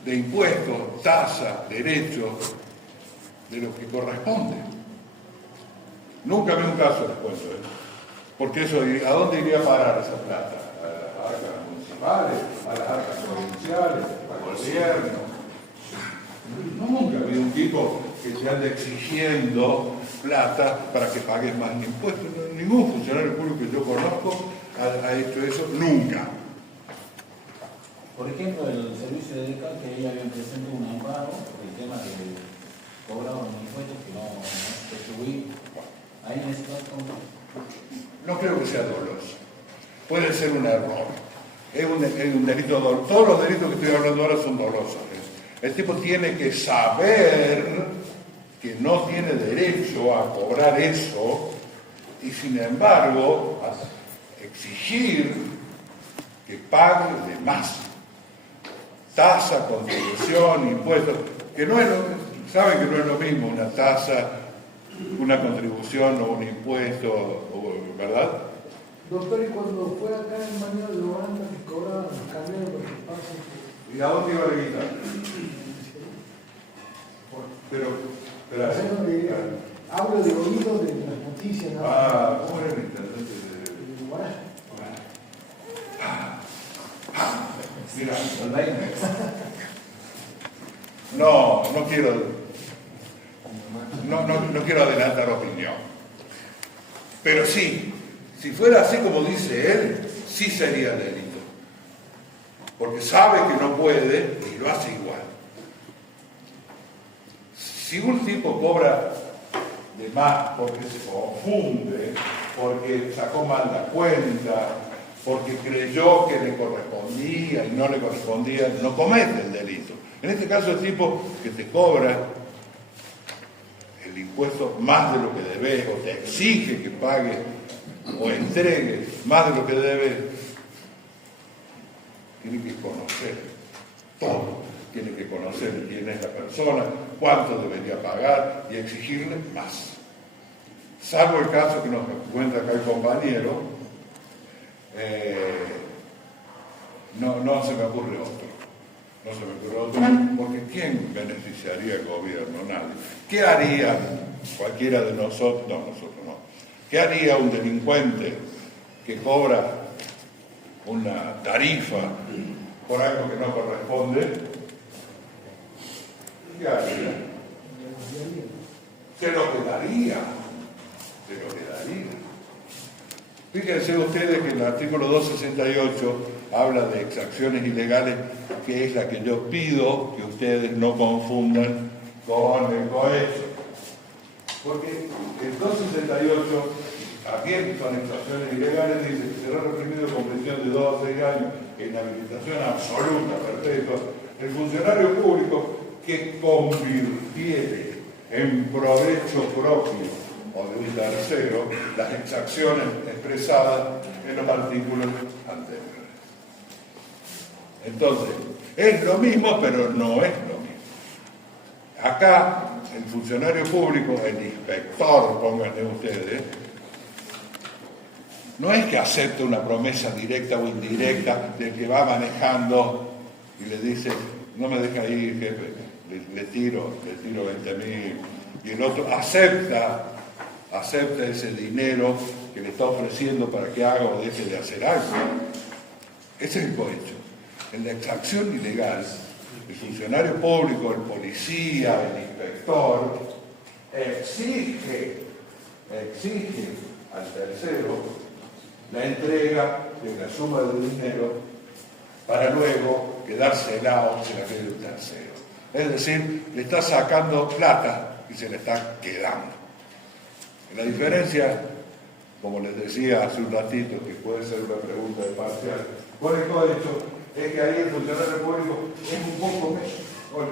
de impuestos, tasas, derechos de lo que corresponde? Nunca vi un caso, les cuento, porque eso, ¿a dónde iría a parar esa plata? ¿A las arcas municipales? ¿A las arcas provinciales? ¿Al gobierno? Nunca vi un tipo que se ande exigiendo plata para que pagues más impuestos. Ningún funcionario público que yo conozco ha hecho eso, nunca. Por ejemplo, el servicio de DECA, que ella había presentado un amparo, el tema de que cobraban impuestos que no retribuí. Ahí en ese caso no creo que sea doloso. Puede ser un error. Es un delito doloso. Todos los delitos que estoy hablando ahora son dolosos. El tipo tiene que saber que no tiene derecho a cobrar eso y sin embargo exigir que pague de más. tasa, contribución, impuestos, que no es saben que no es lo mismo una tasa, una contribución o un impuesto, ¿verdad? Doctor, y cuando fue acá en Manuel de Banda, que cobraban los camiones por el paso. ¿Y a dónde iba la guita? Pero, Hablo de oído de las noticias. ¿No? ¿Cómo era el intendente de Guará. Mira, no quiero adelantar opinión. Pero sí, si fuera así como dice él, sí sería delito. Porque sabe que no puede y lo hace igual. Si un tipo cobra de más porque se confunde, porque sacó mal la cuenta, porque creyó que le correspondía y no le correspondía, no comete el delito. En este caso, el tipo que te cobra el impuesto más de lo que debes, o te exige que pague o entregue más de lo que debes, tiene que conocer todo. Tiene que conocer quién es la persona, cuánto debería pagar y exigirle más. Salvo el caso que nos cuenta acá el compañero, no se me ocurre otro. No se me ocurre otro, porque ¿quién beneficiaría al gobierno? Nadie. ¿Qué haría cualquiera de nosotros? No, nosotros no. ¿Qué haría un delincuente que cobra una tarifa por algo que no corresponde? ¿Qué haría? Se lo quedaría. Fíjense ustedes que el artículo 268 habla de exacciones ilegales, que es la que yo pido que ustedes no confundan con el cohecho. Porque el 268 también son exacciones ilegales, dice que será reprimido con prisión de 2 a 6 años, inhabilitación absoluta, perpetua, el funcionario público que convirtiere en provecho propio o de un tercero las exacciones expresadas en los artículos anteriores. Entonces, es lo mismo, pero no es lo mismo. Acá, el funcionario público, el inspector, pónganle ustedes, no es que acepte una promesa directa o indirecta del que va manejando y le dice, no me deja ir, jefe, le tiro 20.000, y el otro acepta ese dinero que le está ofreciendo para que haga o deje de hacer algo. Ese es el cohecho. En la exacción ilegal, el funcionario público, el policía, el inspector, exige al tercero la entrega de la suma de dinero para luego quedársela o se la quede el tercero. Es decir, le está sacando plata y se le está quedando. La diferencia, como les decía hace un ratito, que puede ser una pregunta de parcial, con el cohecho, es que ahí el funcionario público es un poco menos. Bueno,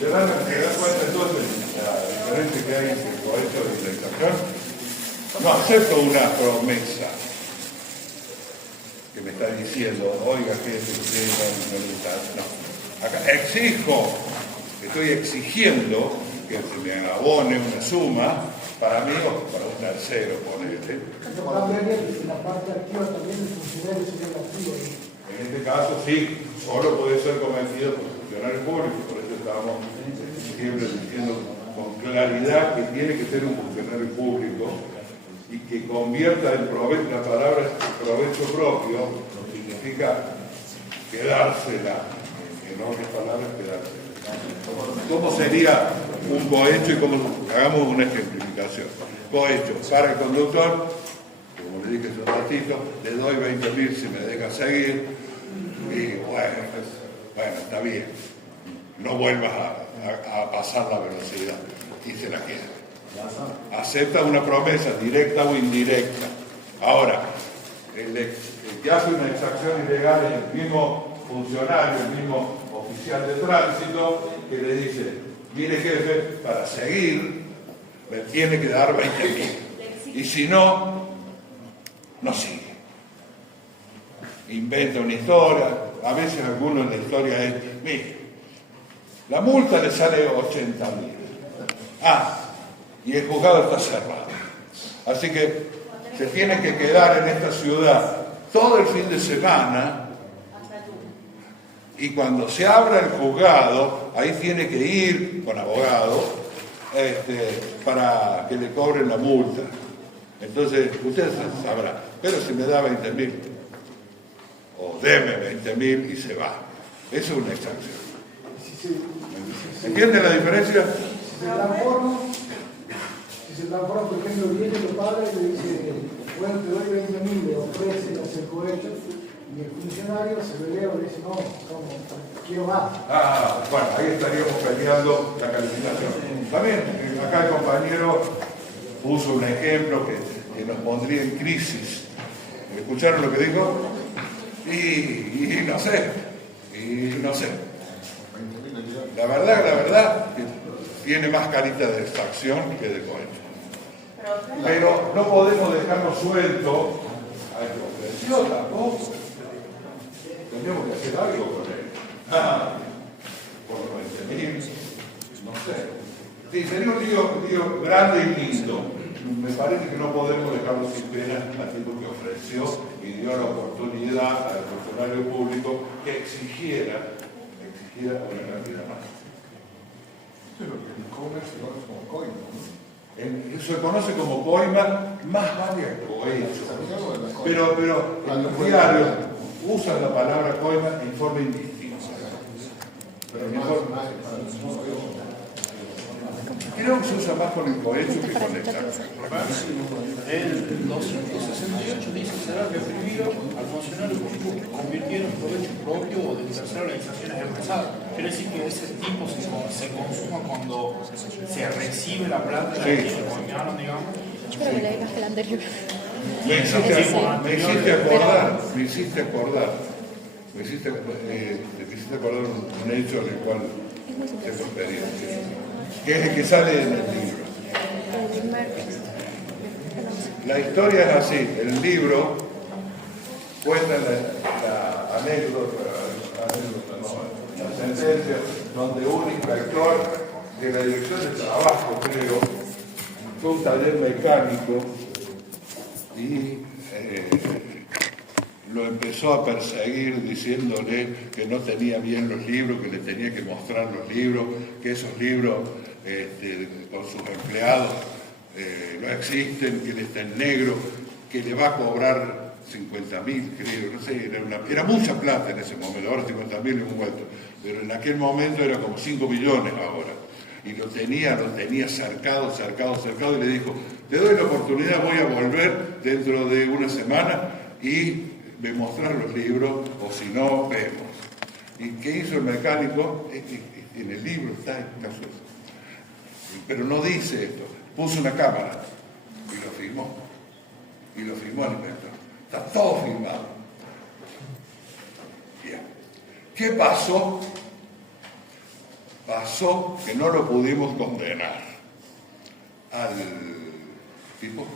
¿Se dan cuenta entonces la diferencia que hay entre el cohecho y la exacción? No acepto una promesa que me está diciendo, oiga, jefe, usted no. Acá estoy exigiendo que se me abone una suma para mí o para un tercero, ponele. La parte activa también del funcionario sería la activa. En este caso, sí, solo puede ser cometido por funcionarios públicos, por eso estamos siempre diciendo con claridad que tiene que ser un funcionario público y que convierta en provecho, la palabra provecho propio, significa quedársela, en otras palabras, quedársela. ¿Cómo sería un cohecho y cómo hagamos una ejemplificación? Cohecho, para el conductor, como le dije hace un ratito, le doy 20.000 si me deja seguir, y bueno, está bien, no vuelvas a pasar la velocidad, y se la queda. Acepta una promesa, directa o indirecta. Ahora, el que hace una exacción ilegal es el mismo funcionario, el mismo oficial de tránsito, que le dice, mire jefe, para seguir me tiene que dar 20.000. Y si no, no sigue. Inventa una historia, a veces alguno en la historia es, mire, la multa le sale 80.000. Y el juzgado está cerrado. Así que se tiene que quedar en esta ciudad todo el fin de semana, y cuando se abra el juzgado, ahí tiene que ir con abogado para que le cobren la multa. Entonces, ustedes sabrán, pero si me da 20.000, o deme 20.000 y se va. Eso es una exacción. ¿Entienden la diferencia? Si se transforma, por ejemplo, viene el padre y le dice, bueno, te doy 20.000, le ofrece hacer cohecho, y el funcionario se pelea y le dice, no, quiero más. Bueno, ahí estaríamos peleando la calificación. También, acá el compañero puso un ejemplo que nos pondría en crisis. ¿Escucharon lo que dijo? Y no sé. La verdad, que tiene más carita de extracción que de cohecho. Pero no podemos dejarlo suelto a la ofensión tampoco. Tenemos que hacer algo con él. Por lo 20.000, no sé. Sí, sería un lío grande y lindo. Me parece que no podemos dejarlo sin pena al tipo que ofreció y dio la oportunidad al funcionario público que exigiera una cantidad más. Esto es lo que en e-commerce se conoce como coima, ¿no? Se conoce como coima, más vale cohecho. Pero en los diarios usan la palabra coima en forma indistinta. Pero creo que se usa más con el cohecho que con el exacto. El 268 dice será reprimido al funcionario público que convirtiera en provecho propio o de terceras organizaciones empresarias. Quiere decir que ese tipo se consuma cuando se recibe la plata de la que coimaron, digamos. Yo creo que leí más que el anterior. Me hiciste acordar un hecho en el cual tengo experiencia, que es el que sale en el libro. La historia es así, el libro cuenta la anécdota, la sentencia, donde un inspector de la Dirección de Trabajo, creo, fue a un taller mecánico y lo empezó a perseguir diciéndole que no tenía bien los libros, que le tenía que mostrar los libros, que esos libros con sus empleados no existen, que él está en negro, que le va a cobrar 50.000, creo, no sé, era mucha plata en ese momento, ahora 50.000 es un vuelto, pero en aquel momento era como 5 millones ahora. Y lo tenía cercado, y le dijo, te doy la oportunidad, voy a volver dentro de una semana y me mostrar los libros, o si no, vemos. ¿Y qué hizo el mecánico? En el libro está el caso ese. Pero no dice esto. Puso una cámara y lo filmó. Y lo filmó el inspector. Está todo filmado. Bien. ¿Qué pasó? Pasó que no lo pudimos condenar al tipo,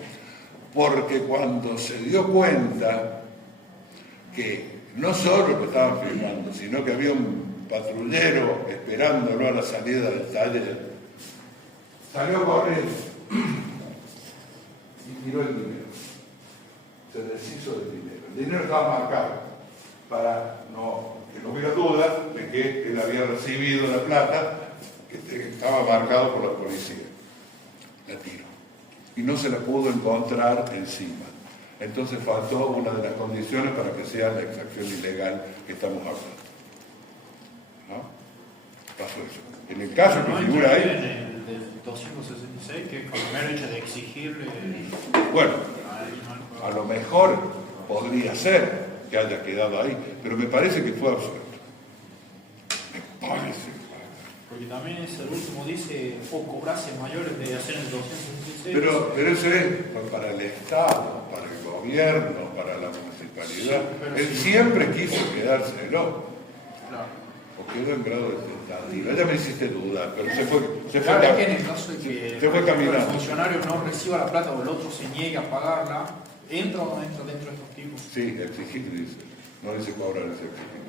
porque cuando se dio cuenta que no solo lo estaban filmando, sino que había un patrullero esperándolo a la salida del taller, salió corriendo y tiró el dinero. Se deshizo del dinero. El dinero estaba marcado para que no hubiera duda de que él había recibido la plata, que estaba marcado por la policía. La tiró. Y no se la pudo encontrar encima. Entonces faltó una de las condiciones para que sea la exacción ilegal que estamos hablando. ¿No? pasó eso. En el caso No que figura entra ahí, en el del 266, que es con el mero hecho de exigirle. bueno, a lo mejor podría ser que haya quedado ahí, pero me parece que fue absurdo. Me parece. Porque también es el último, dice, o cobrase mayores de hacer el 266. Pero eso es para el Estado, para el gobierno, para la municipalidad. Sí, pero Él sí. siempre quiso quedárselo. Claro. O quedó en grado de tentativa. Ya me hiciste dudar, pero se fue Claro, es que en el caso de que se fue caminando. el funcionario no reciba la plata o el otro se niegue a pagarla, ¿entra o no entra dentro de estos tipos? Sí, exigir, dice. No dice cobrar, dice exigir.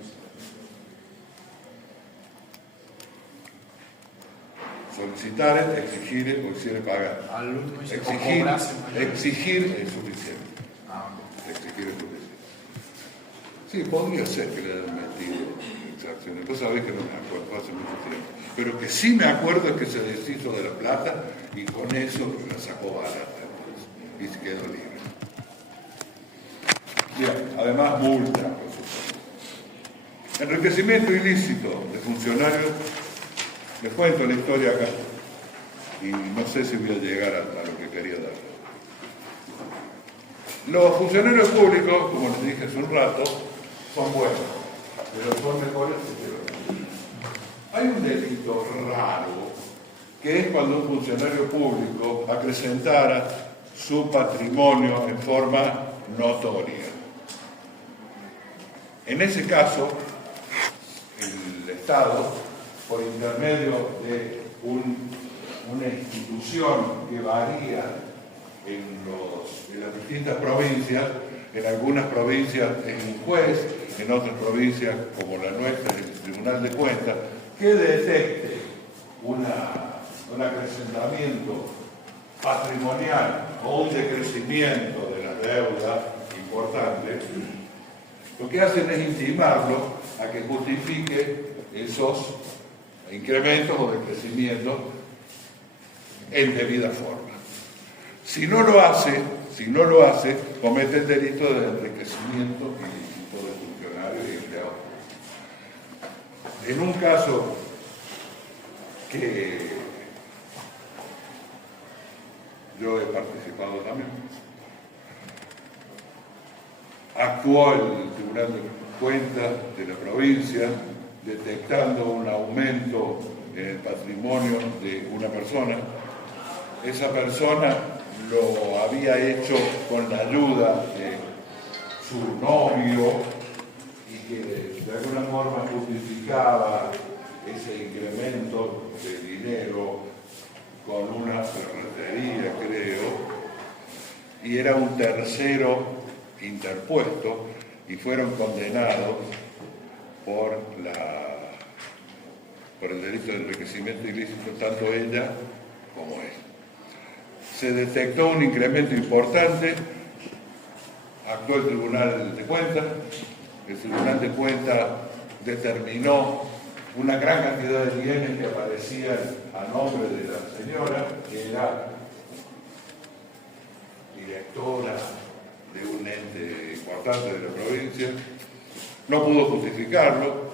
Solicitar, exigir o quisiera pagar. Al último dice, o Exigir, cobrase mayores. exigir es suficiente. Ah, Exigir es suficiente. Sí, podría ser que le hayan metido exacciones. Vos sabés que no me acuerdo, fue hace mucho tiempo. Pero que sí me acuerdo es que se deshizo de la plata y con eso la sacó barata. Y se quedó libre. Bien, además multa, por supuesto. Enriquecimiento ilícito de funcionarios. Les cuento la historia acá. Y no sé si voy a llegar a lo que quería dar. Los funcionarios públicos, como les dije hace un rato, son buenos, pero son mejores que los. Hay un delito raro, que es cuando un funcionario público acrecentara su patrimonio en forma notoria. En ese caso, el Estado, por intermedio de una institución que varía en las distintas provincias, en algunas provincias es un juez, en otras provincias, como la nuestra, es el Tribunal de Cuentas, que detecte un acrecentamiento patrimonial o un decrecimiento de la deuda importante, lo que hacen es intimarlo a que justifique esos incrementos o decrecimientos en debida forma. Si no lo hace, comete el delito de enriquecimiento ilícito de funcionarios y empleados. En un caso que yo he participado también, actuó el Tribunal de Cuentas de la provincia detectando un aumento en el patrimonio de una persona. Esa persona lo había hecho con la ayuda de su novio y que de alguna forma justificaba ese incremento de dinero con una ferretería, creo, y era un tercero interpuesto y fueron condenados por el delito de enriquecimiento ilícito, tanto ella como él. Se detectó un incremento importante, actuó el Tribunal de Cuentas, el Tribunal de Cuentas determinó una gran cantidad de bienes que aparecían a nombre de la señora, que era directora de un ente importante de la provincia, no pudo justificarlo.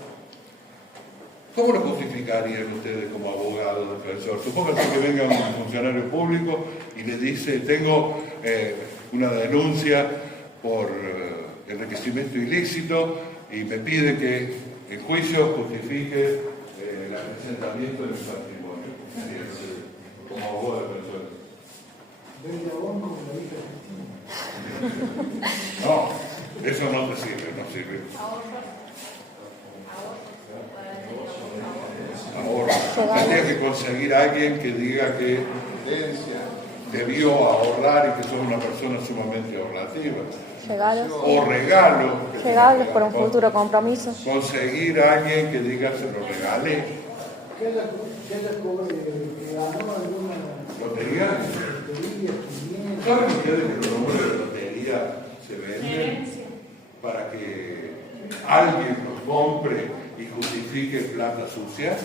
¿Cómo lo justificarían ustedes como abogado defensor? Supóngase que venga un funcionario público y le dice, tengo una denuncia por enriquecimiento ilícito y me pide que el juicio justifique el acrecentamiento de mi patrimonio. Como abogado defensor. Vende abón como la hija Cristina. No, eso no te sirve, no sirve. Ahora, tendría que conseguir a alguien que diga que debió ahorrar y que sos una persona sumamente ahorrativa. Regalos. O regalo. Regalos por un futuro compromiso. Conseguir a alguien que diga se lo regalé. ¿Qué es la que ganó alguna ¿Lotería? lotería, 500? ¿Saben ustedes que los números de lotería se venden para que alguien los compre y justifique plata sucia?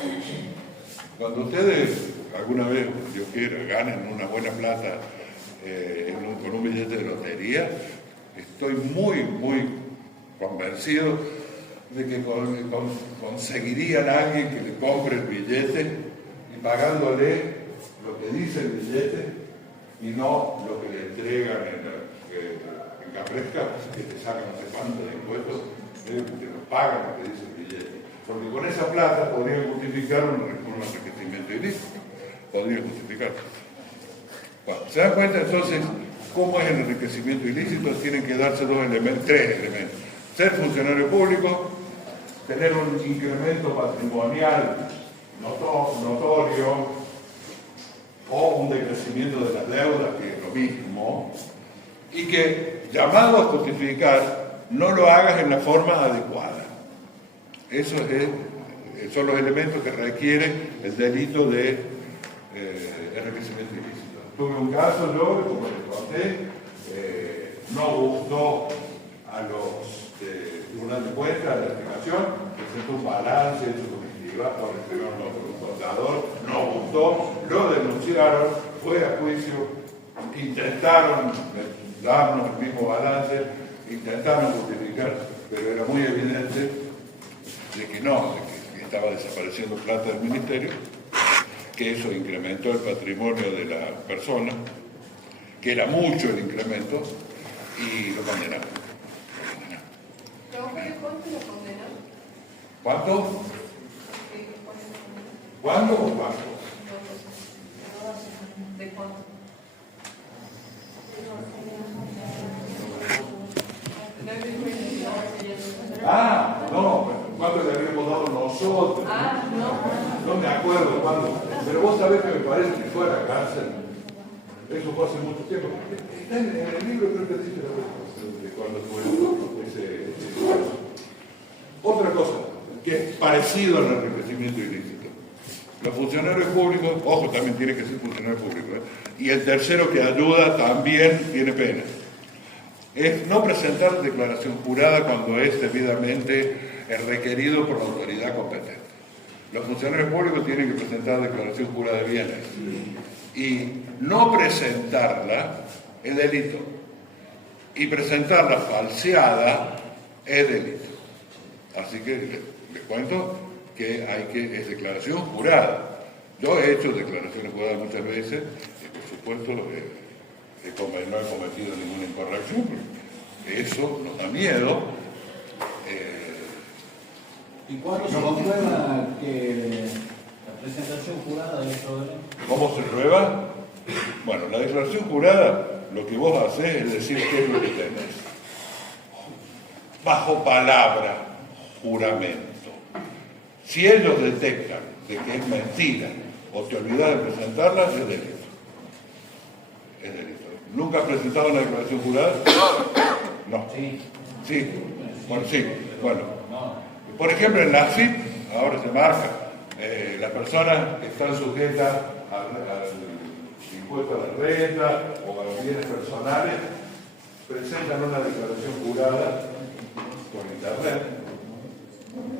Cuando ustedes alguna vez, Dios quiera, ganen una buena plata con un billete de lotería, estoy muy convencido de que conseguirían a alguien que le compre el billete y pagándole lo que dice el billete y no lo que le entregan en Capresca, que te sacan no sé cuánto de impuestos, que nos pagan lo que dice el billete. Porque con esa plata podrían justificar un enriquecimiento ilícito. Podrían justificar. Bueno, ¿se dan cuenta entonces cómo es el enriquecimiento ilícito? Tienen que darse tres elementos. Ser funcionario público, tener un incremento patrimonial notorio o un decrecimiento de las deudas, que es lo mismo, y que, llamado a justificar, no lo hagas en la forma adecuada. Esos son los elementos que requiere el delito de enriquecimiento ilícito. Tuve un caso, yo, como les conté, no gustó a los Tribunal de Cuentas la explicación, presentó un balance de su comitiva por el primer contador, no gustó, lo denunciaron, fue a juicio, intentaron darnos el mismo balance, intentaron justificar, pero era muy evidente de que no, de que estaba desapareciendo plata del ministerio, que eso incrementó el patrimonio de la persona, que era mucho el incremento, y lo condenaron. ¿Cuánto lo condenaron? ¿Cuánto? ¿Cuándo o cuánto? ¿De cuánto? Ah, no, ¿cuánto le habíamos dado nosotros? Ah, no. No me acuerdo cuándo, pero vos sabés que me parece que fue a la cárcel. Eso fue hace mucho tiempo. Está en el libro, creo que dice la respuesta de cuándo fue ese caso. Otra cosa, que es parecido al enriquecimiento ilícito. Los funcionarios públicos, ojo, también tiene que ser funcionario público, y el tercero que ayuda también tiene pena. Es no presentar declaración jurada cuando es debidamente requerido por la autoridad competente. Los funcionarios públicos tienen que presentar declaración jurada de bienes. Y no presentarla es delito. Y presentarla falseada es delito. Así que les cuento que es declaración jurada. Yo he hecho declaraciones juradas muchas veces y por supuesto no he cometido ninguna incorrección, porque eso nos da miedo. ¿Y cuándo se comprueba que la presentación jurada de esto de... ¿Cómo se prueba? Bueno, la declaración jurada, lo que vos hacés es decir qué es lo que tenés. Bajo palabra, juramento. Si ellos detectan de que es mentira o te olvidas de presentarla, es delito. Es delito. ¿Nunca has presentado una declaración jurada? No. Sí. Sí. Bueno, sí. Bueno. Por ejemplo, en la CIP, ahora se marca, las personas que están sujetas al impuesto a la renta o a los bienes personales presentan una declaración jurada por internet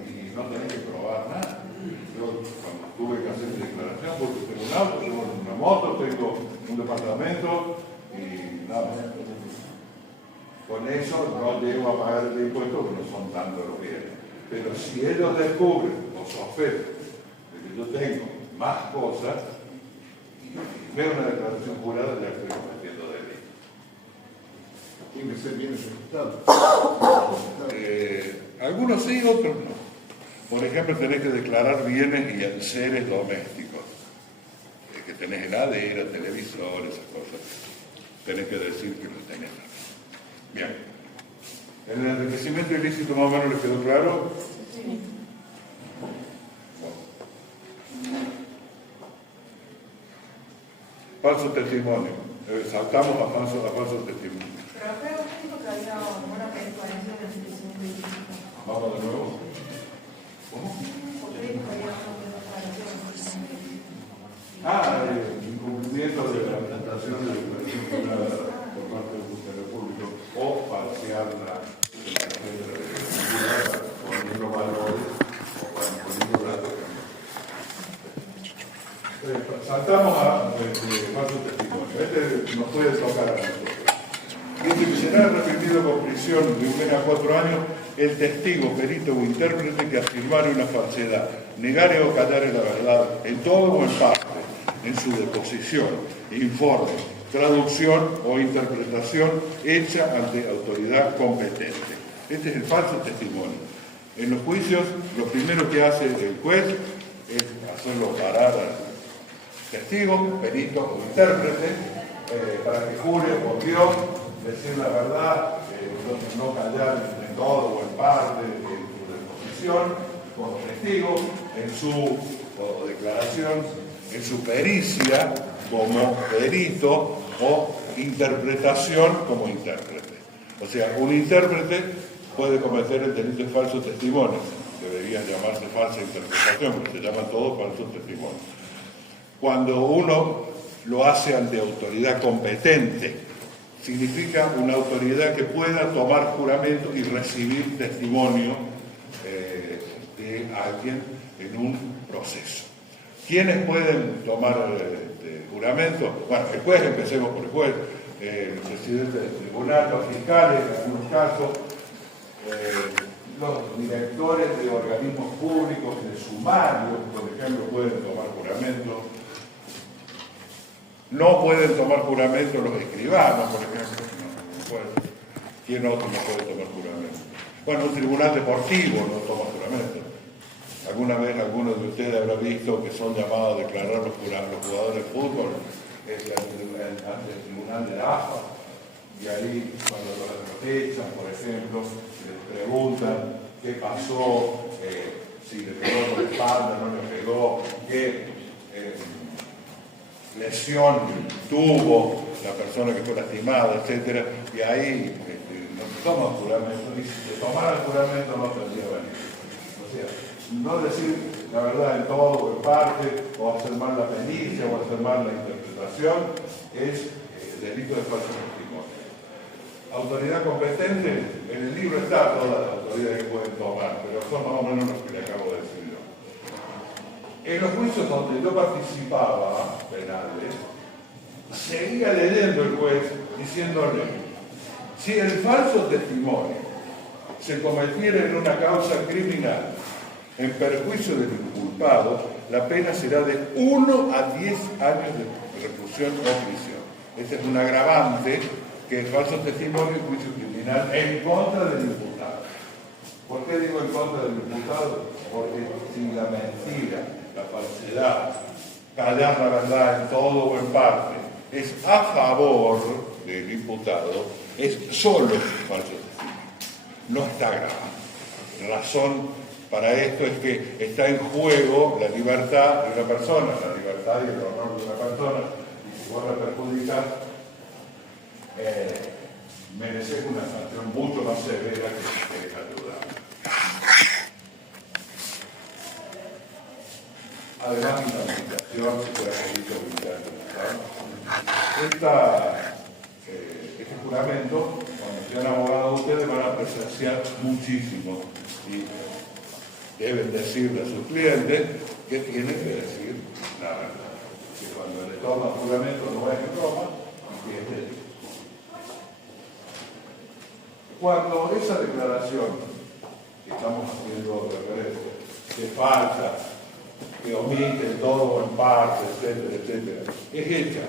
y no tienen que probar nada. Yo cuando tuve que hacer mi declaración, porque tengo un auto, tengo una moto, tengo un departamento y nada. Con eso no llego a pagar el impuesto porque no son tantos los bienes. Pero si ellos descubren o sospechan de que yo tengo más cosas, y veo una declaración jurada, ya estoy cometiendo delito. Tiene que ser bien ejecutado. Algunos sí, otros no. Por ejemplo, tenés que declarar bienes y enseres domésticos. Que tenés heladera, televisor, esas cosas. Tenés que decir que lo tenés. Bien. ¿El enriquecimiento ilícito más o menos les quedó claro? Sí. Bueno. Falso testimonio. Saltamos a falso testimonio. Pero creo que dijo que había una transparencia en el enriquecimiento ilícito. Vamos de nuevo. ¿Cómo? ¿Por qué dijo que había una transparencia? El incumplimiento de la presentación de la declaración jurada por parte del funcionario público o falsear la poniendo valores o poniendo datos. Saltamos a falso testimonio. Este nos puede tocar a nosotros. ¿Qué Último, será reprimido con prisión de 1 a 4 años el testigo, perito o intérprete que afirmare una falsedad, negare o callare la verdad en todo o en parte, en su deposición, informe, traducción o interpretación hecha ante autoridad competente. Este es el falso testimonio. En los juicios, lo primero que hace el juez es hacerlo parar al testigo, perito o intérprete, para que jure por Dios, decir la verdad, no callar en todo o en parte en su deposición como testigo, en su declaración, en su pericia como perito o interpretación como intérprete. O sea, un intérprete puede cometer el delito de falso testimonio. Deberían llamarse falsa interpretación, porque se llaman todos falsos testimonios. Cuando uno lo hace ante autoridad competente, significa una autoridad que pueda tomar juramento y recibir testimonio de alguien en un proceso. ¿Quiénes pueden tomar juramento? Bueno, el juez, empecemos por el juez, el presidente del tribunal, los fiscales en algunos casos, los directores de organismos públicos, de sumarios, por ejemplo, pueden tomar juramento. No pueden tomar juramento los escribanos, por ejemplo. No pueden. ¿Quién otro no puede tomar juramento? Bueno, un tribunal deportivo no toma juramento. Alguna vez alguno de ustedes habrá visto que son llamados a declarar los jugadores de fútbol ante el tribunal de la AFA. Y ahí, cuando los echan, por ejemplo, les preguntan qué pasó, si le pegó por la espalda, no le pegó, qué lesión tuvo la persona que fue lastimada, etc. Y ahí no se toma juramento, y si se tomara el juramento no tendría venir. O sea, no decir la verdad en todo o en parte, o hacer mal la pericia, o hacer mal la interpretación, es delito de falso testimonio. Autoridad competente, en el libro está todas las autoridades que pueden tomar, pero son más o menos los que le acabo de decir yo. En los juicios donde yo participaba, penales, seguía leyendo el juez diciéndole, si el falso testimonio se cometiera en una causa criminal en perjuicio del inculpado, la pena será de 1 a 10 años de reclusión o prisión. Este es un agravante que el falso testimonio en juicio criminal en contra del imputado. ¿Por qué digo en contra del imputado? Porque si la mentira, la falsedad, callar la verdad en todo o en parte, es a favor del imputado, es solo falso testimonio. No está grabado. La razón para esto es que está en juego la libertad de una persona, la libertad y el honor de una persona, y si vos la perjudicas, mereces una sanción mucho más severa que si querés ayudar. Además, la aplicación de la delito militar. Este juramento, cuando sean abogados ustedes van a presenciar muchísimo y deben decirle a sus clientes que tienen que decir la verdad. Que cuando le toman juramento no es broma y que es delito. Cuando esa declaración que estamos haciendo referencia, que falta, que omite todo o en parte, etcétera, etcétera, es hecha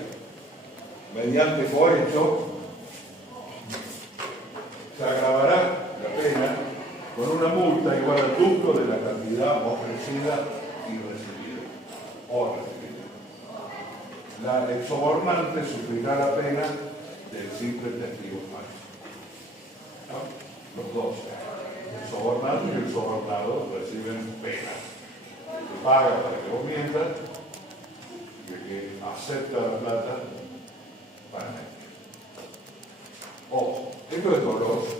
mediante cohecho, se agravará la pena con una multa igual al duplo de la cantidad ofrecida y recibida. O recibida. La exsobornante sufrirá la pena del simple testigo falso. ¿No? Los dos, el sobornante y el sobornado, reciben pena. El que paga para que vos mientas y el que acepta la plata para mentir. Ojo, esto es doloroso.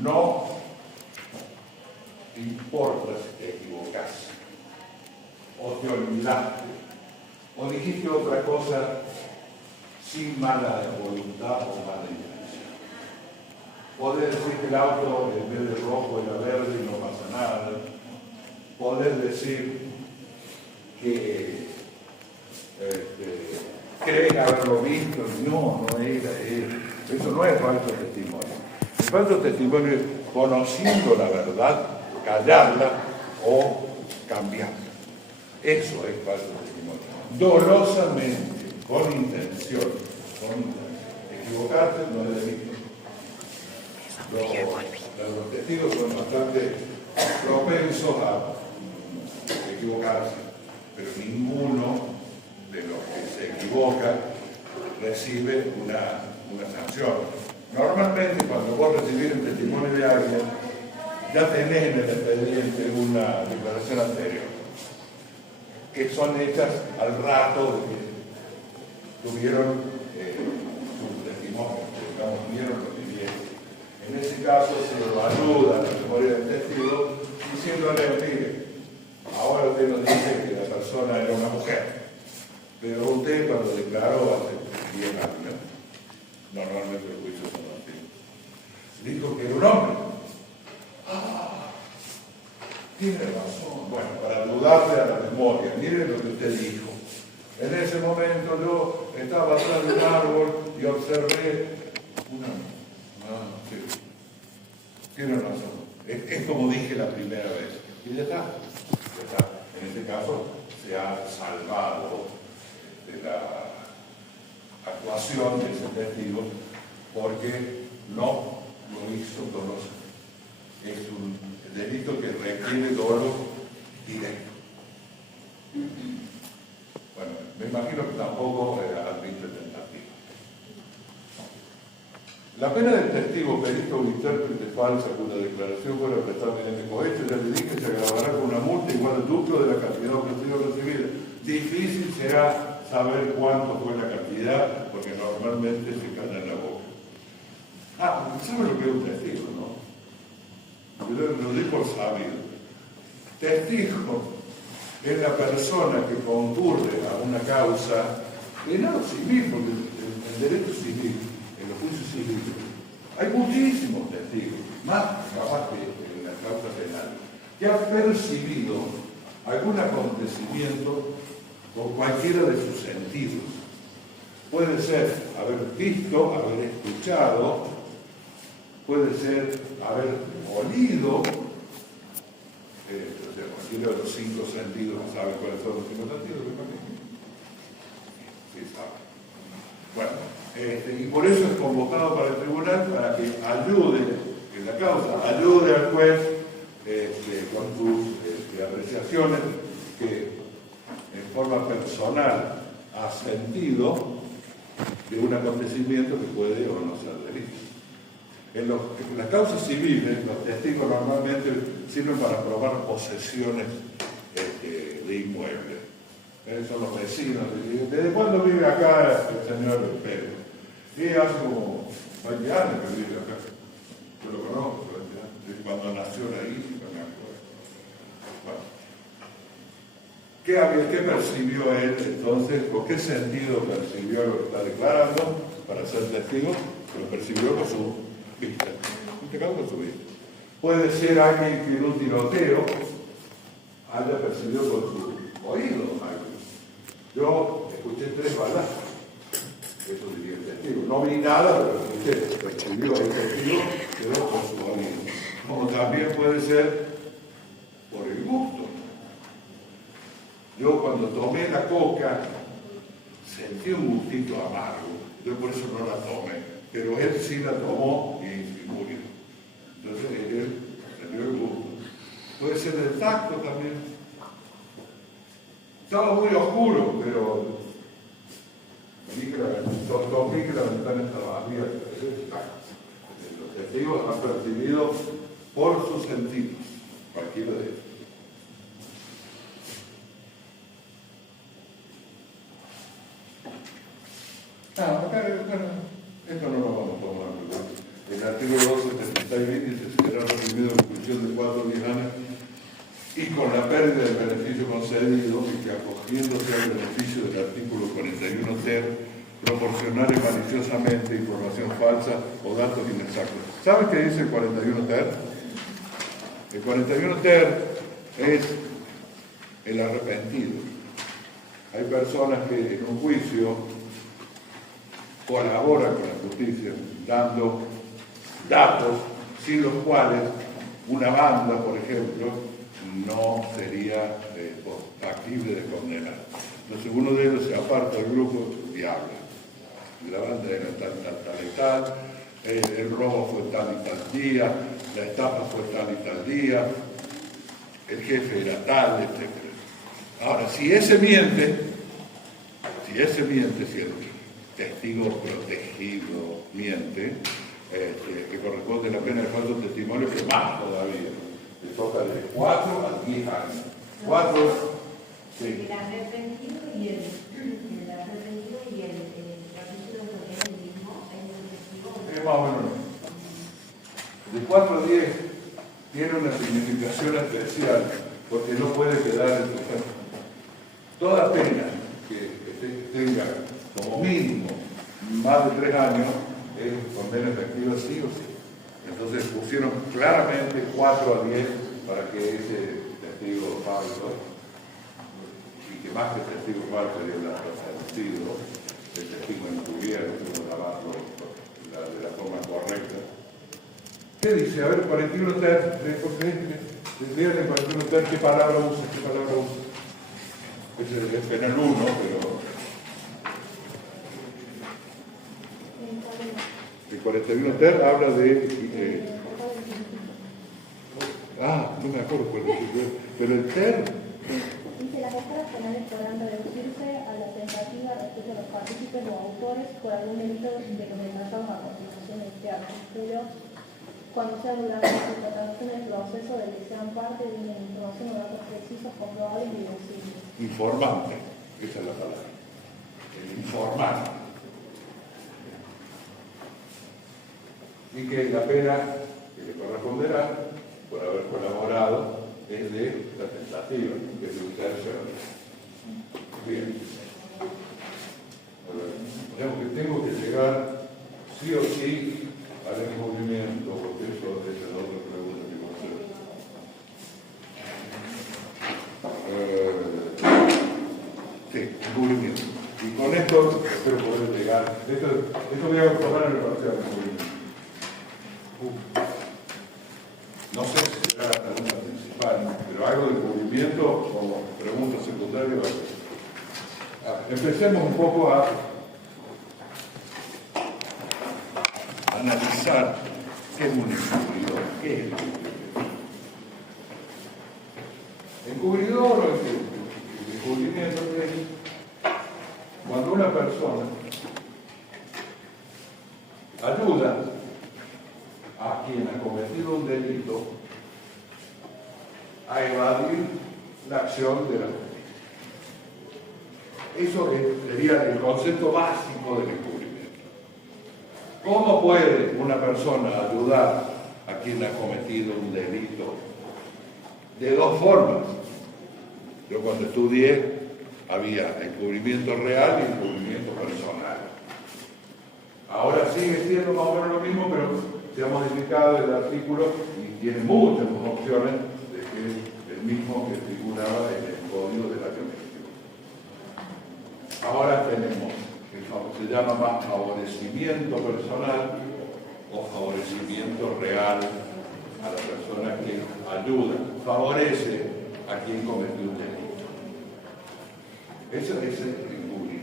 No importa si te equivocás, o te olvidaste, o dijiste otra cosa sin mala voluntad o mala intención. Podés decir que el auto en vez de rojo era verde y no pasa nada. Podés decir que crees haberlo visto y no era él. Eso no es falso testimonio. El falso testimonio es conociendo la verdad, callarla o cambiarla. Eso es falso testimonio. Dolosamente, con intención. Equivocarse no es delito. Los testigos son bastante propensos a equivocarse, pero ninguno de los que se equivoca recibe una sanción. Normalmente cuando vos recibís el testimonio de alguien, ya tenés en el expediente una declaración anterior, que son hechas al rato de que tuvieron su testimonio, digamos, vieron lo que vieron. En ese caso se evalúa la memoria del testigo diciéndole, mire, ahora usted nos dice que la persona era una mujer, pero usted cuando declaró hace 10 años, normalmente los juicios son así, dijo que era un hombre. Tiene razón. Bueno, para ayudarle a la memoria, mire lo que usted dijo. En ese momento yo estaba atrás de un árbol y observé una... sí. Tiene razón. Es como dije la primera vez. Y ya está. En este caso se ha salvado de la actuación de ese testigo porque no lo hizo doloso. Es un delito que requiere dolo directo. Bueno, me imagino que tampoco admite tentativa. La pena del testigo, perito o intérprete falsa cuya declaración fuera prestada mediante cohecho, ya le dije, se agravará con una multa igual al duplo de la cantidad ofrecida o recibida. Difícil será saber cuánto fue la cantidad, porque normalmente se calla en la boca. ¿Sabe lo que es un testigo, no? Yo lo di por sabido. Testigo es la persona que concurre a una causa penal o civil, porque el derecho civil, en los juicios civiles, hay muchísimos testigos, más capaz que en la causa penal, que han percibido algún acontecimiento con cualquiera de sus sentidos. Puede ser haber visto, haber escuchado, puede ser haber olido, cualquiera de los 5 sentidos, ¿sabe cuáles son los 5 sentidos? Sí, sabe. Bueno, y por eso es convocado para el tribunal para que ayude en la causa, ayude al juez con sus apreciaciones que en forma personal ha sentido de un acontecimiento que puede o no ser delito. En las causas civiles, los testigos normalmente sirven para probar posesiones de inmuebles. Son los vecinos. ¿Desde cuándo vive acá el señor Pedro? Y hace como 20 años que vive acá. Yo lo conozco, desde cuando nació la hija, me acuerdo. Bueno. ¿Qué percibió él entonces? ¿Con qué sentido percibió lo que está declarando para ser testigo? Lo percibió con su vista. En este caso con su vista. Puede ser alguien que en un tiroteo haya percibido con su oído algo. Yo escuché 3 balas. Eso diría el testigo. No vi nada, pero escuché. Percibió el testigo, quedó con su oído. Como también puede ser por el gusto. Yo cuando tomé la coca sentí un gustito amargo. Yo por eso no la tomé. Pero él sí la tomó y murió. Entonces él se dio el gusto. Puede ser el tacto también. Estaba muy oscuro, pero vi que la ventana estaba abierta. Los testigos han percibido por sus sentidos, cualquiera de ellos. Esto no lo vamos a tomar. El artículo 276 dice: se será recibido en función de 4 o 10 años y con la pérdida del beneficio concedido y que acogiéndose al beneficio del artículo 41 ter, proporcionar maliciosamente información falsa o datos inexactos. ¿Saben qué dice el 41 ter? El 41 ter es el arrepentido. Hay personas que en un juicio colabora con la justicia dando datos sin los cuales una banda, por ejemplo, no sería factible de condenar. Entonces uno de ellos se aparta del grupo y habla. La banda era tal y tal, el robo fue tal y tal día, la estafa fue tal y tal día, el jefe era tal, etc. Ahora, si ese miente, si el testigo protegido miente, que corresponde la pena de falso testimonio, que más todavía, le toca de 4 a 10 años. 4, sí. El arrepentido y el capítulo es el mismo, el testigo. Es más o menos. De 4 a 10 tiene una significación especial, porque no puede quedar en su casa. Toda pena que tenga como mínimo más de 3 años es condena efectiva sí o sí. Entonces pusieron claramente 4 a 10 para que ese testigo falso, y que más que testigo falso sería el traducido, el testigo encubierto, llamarlo de la forma correcta. ¿Qué dice? A ver, 41 ter, lean el 41 ter, ¿qué palabra usa? Es penal 1, pero... El 41 ter habla de... no me acuerdo cuál es el ter, pero el ter... Dice, las escalas penales podrán reducirse a la tentativa respecto a los partícipes o autores por algún delito de los detallados a continuación de este artículo, cuando sea durante la interpretación del proceso del que sean parte de una información o datos precisos, comprobables y deducibles. Informante, esa es la palabra. El informante. Y que la pena que le corresponderá por haber colaborado es de la tentativa, que es de un tercero. Bien. Digamos que tengo que llegar sí o sí al encubrimiento, porque eso es la otra pregunta que voy a hacer. Sí, encubrimiento. Y con esto espero poder llegar. Esto voy a tomar en el parcial de encubrimiento. No sé si será la pregunta principal, pero algo de encubrimiento como pregunta secundaria. Empecemos un poco a analizar qué es un encubridor. ¿Qué es el encubridor? Encubridor o el encubrimiento es cuando una persona ayuda a quien ha cometido un delito a evadir la acción de la justicia. Eso sería el concepto básico del encubrimiento. ¿Cómo puede una persona ayudar a quien ha cometido un delito? De dos formas. Yo cuando estudié había encubrimiento real y encubrimiento personal. Ahora sigue siendo más o menos lo mismo, pero se ha modificado el artículo y tiene muchas opciones de que es el mismo que figuraba en el Código de la Biométrica. Ahora tenemos el se llama más favorecimiento personal o favorecimiento real a la persona que ayuda, favorece a quien cometió un delito. Eso es encubrir.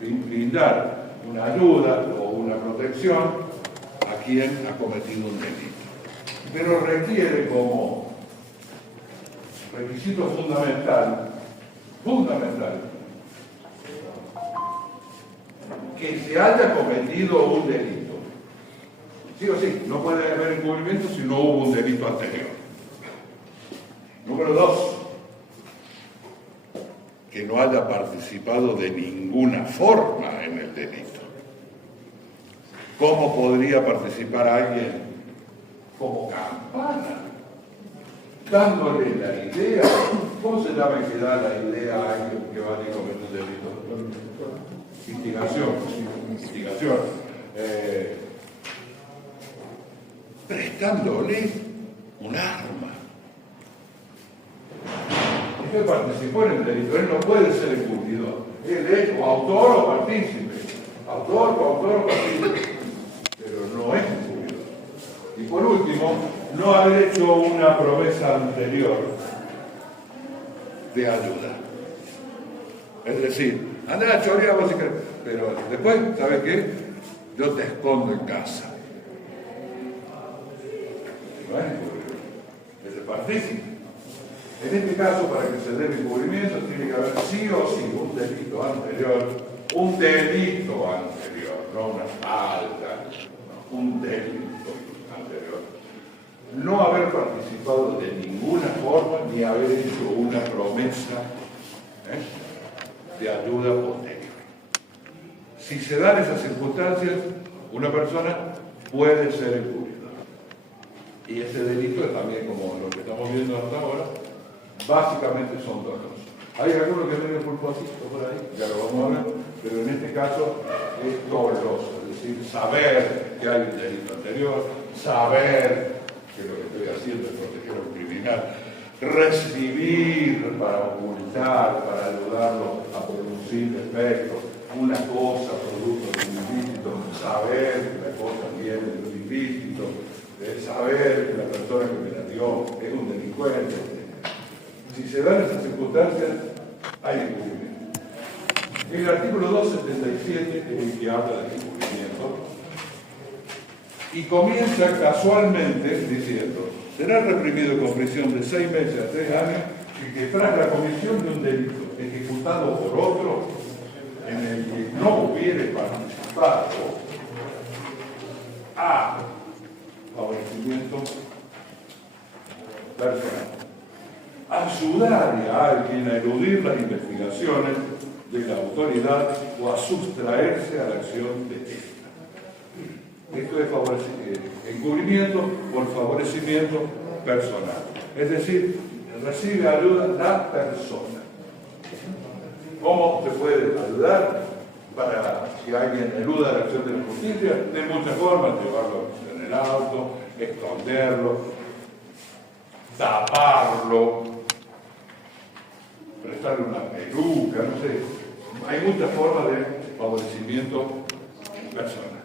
Brindar una ayuda o una protección a quien ha cometido un delito. Pero requiere como requisito fundamental, que se haya cometido un delito. Sí o sí, no puede haber encubrimiento si no hubo un delito anterior. Número 2, que no haya participado de ninguna forma en el delito. ¿Cómo podría participar alguien como campana? Dándole la idea. ¿Cómo se llama que da la idea a alguien que va a cometer un delito? Instigación. Prestándole un arma. Él participó en el delito, él no puede ser encubridor. Él es o autor o partícipe. Autor, coautor o partícipe, pero no es encubridor. Y por último, no haber hecho una promesa anterior de ayuda. Es decir, anda a chorear vos si querés, pero después, ¿sabes qué? Yo te escondo en casa. No es encubridor, es el partícipe. En este caso, para que se dé el encubrimiento, tiene que haber sí o sí un delito anterior, no una falta, no, un delito anterior. No haber participado de ninguna forma ni haber hecho una promesa de ayuda posterior. Si se dan esas circunstancias, una persona puede ser encubridora. Y ese delito es también, como lo que estamos viendo hasta ahora, básicamente son dos cosas. Hay algunos que ven el culposito por ahí, ya lo vamos a ver, pero en este caso es doloso, es decir, saber que hay un delito anterior, saber que lo que estoy haciendo es proteger a un criminal, recibir para ocultar, para ayudarlo a producir efectos, una cosa producto de un ilícito, saber que la cosa viene de un ilícito, saber que la persona que me la dio es un delincuente. Si se dan esas circunstancias, hay encubrimiento. El artículo 277 es el que habla de encubrimiento y comienza casualmente diciendo: será reprimido con prisión de 6 meses a 3 años y que tras la comisión de un delito ejecutado por otro en el que no hubiere participado a favorecimiento personal, ayudar a alguien a eludir las investigaciones de la autoridad o a sustraerse a la acción de esta. Esto es encubrimiento por favorecimiento personal. Es decir, recibe ayuda la persona. ¿Cómo se puede ayudar para que alguien eluda la acción de la justicia? De muchas formas: llevarlo en el auto, esconderlo, taparlo, prestarle una peluca, no sé. Hay muchas formas de favorecimiento personal.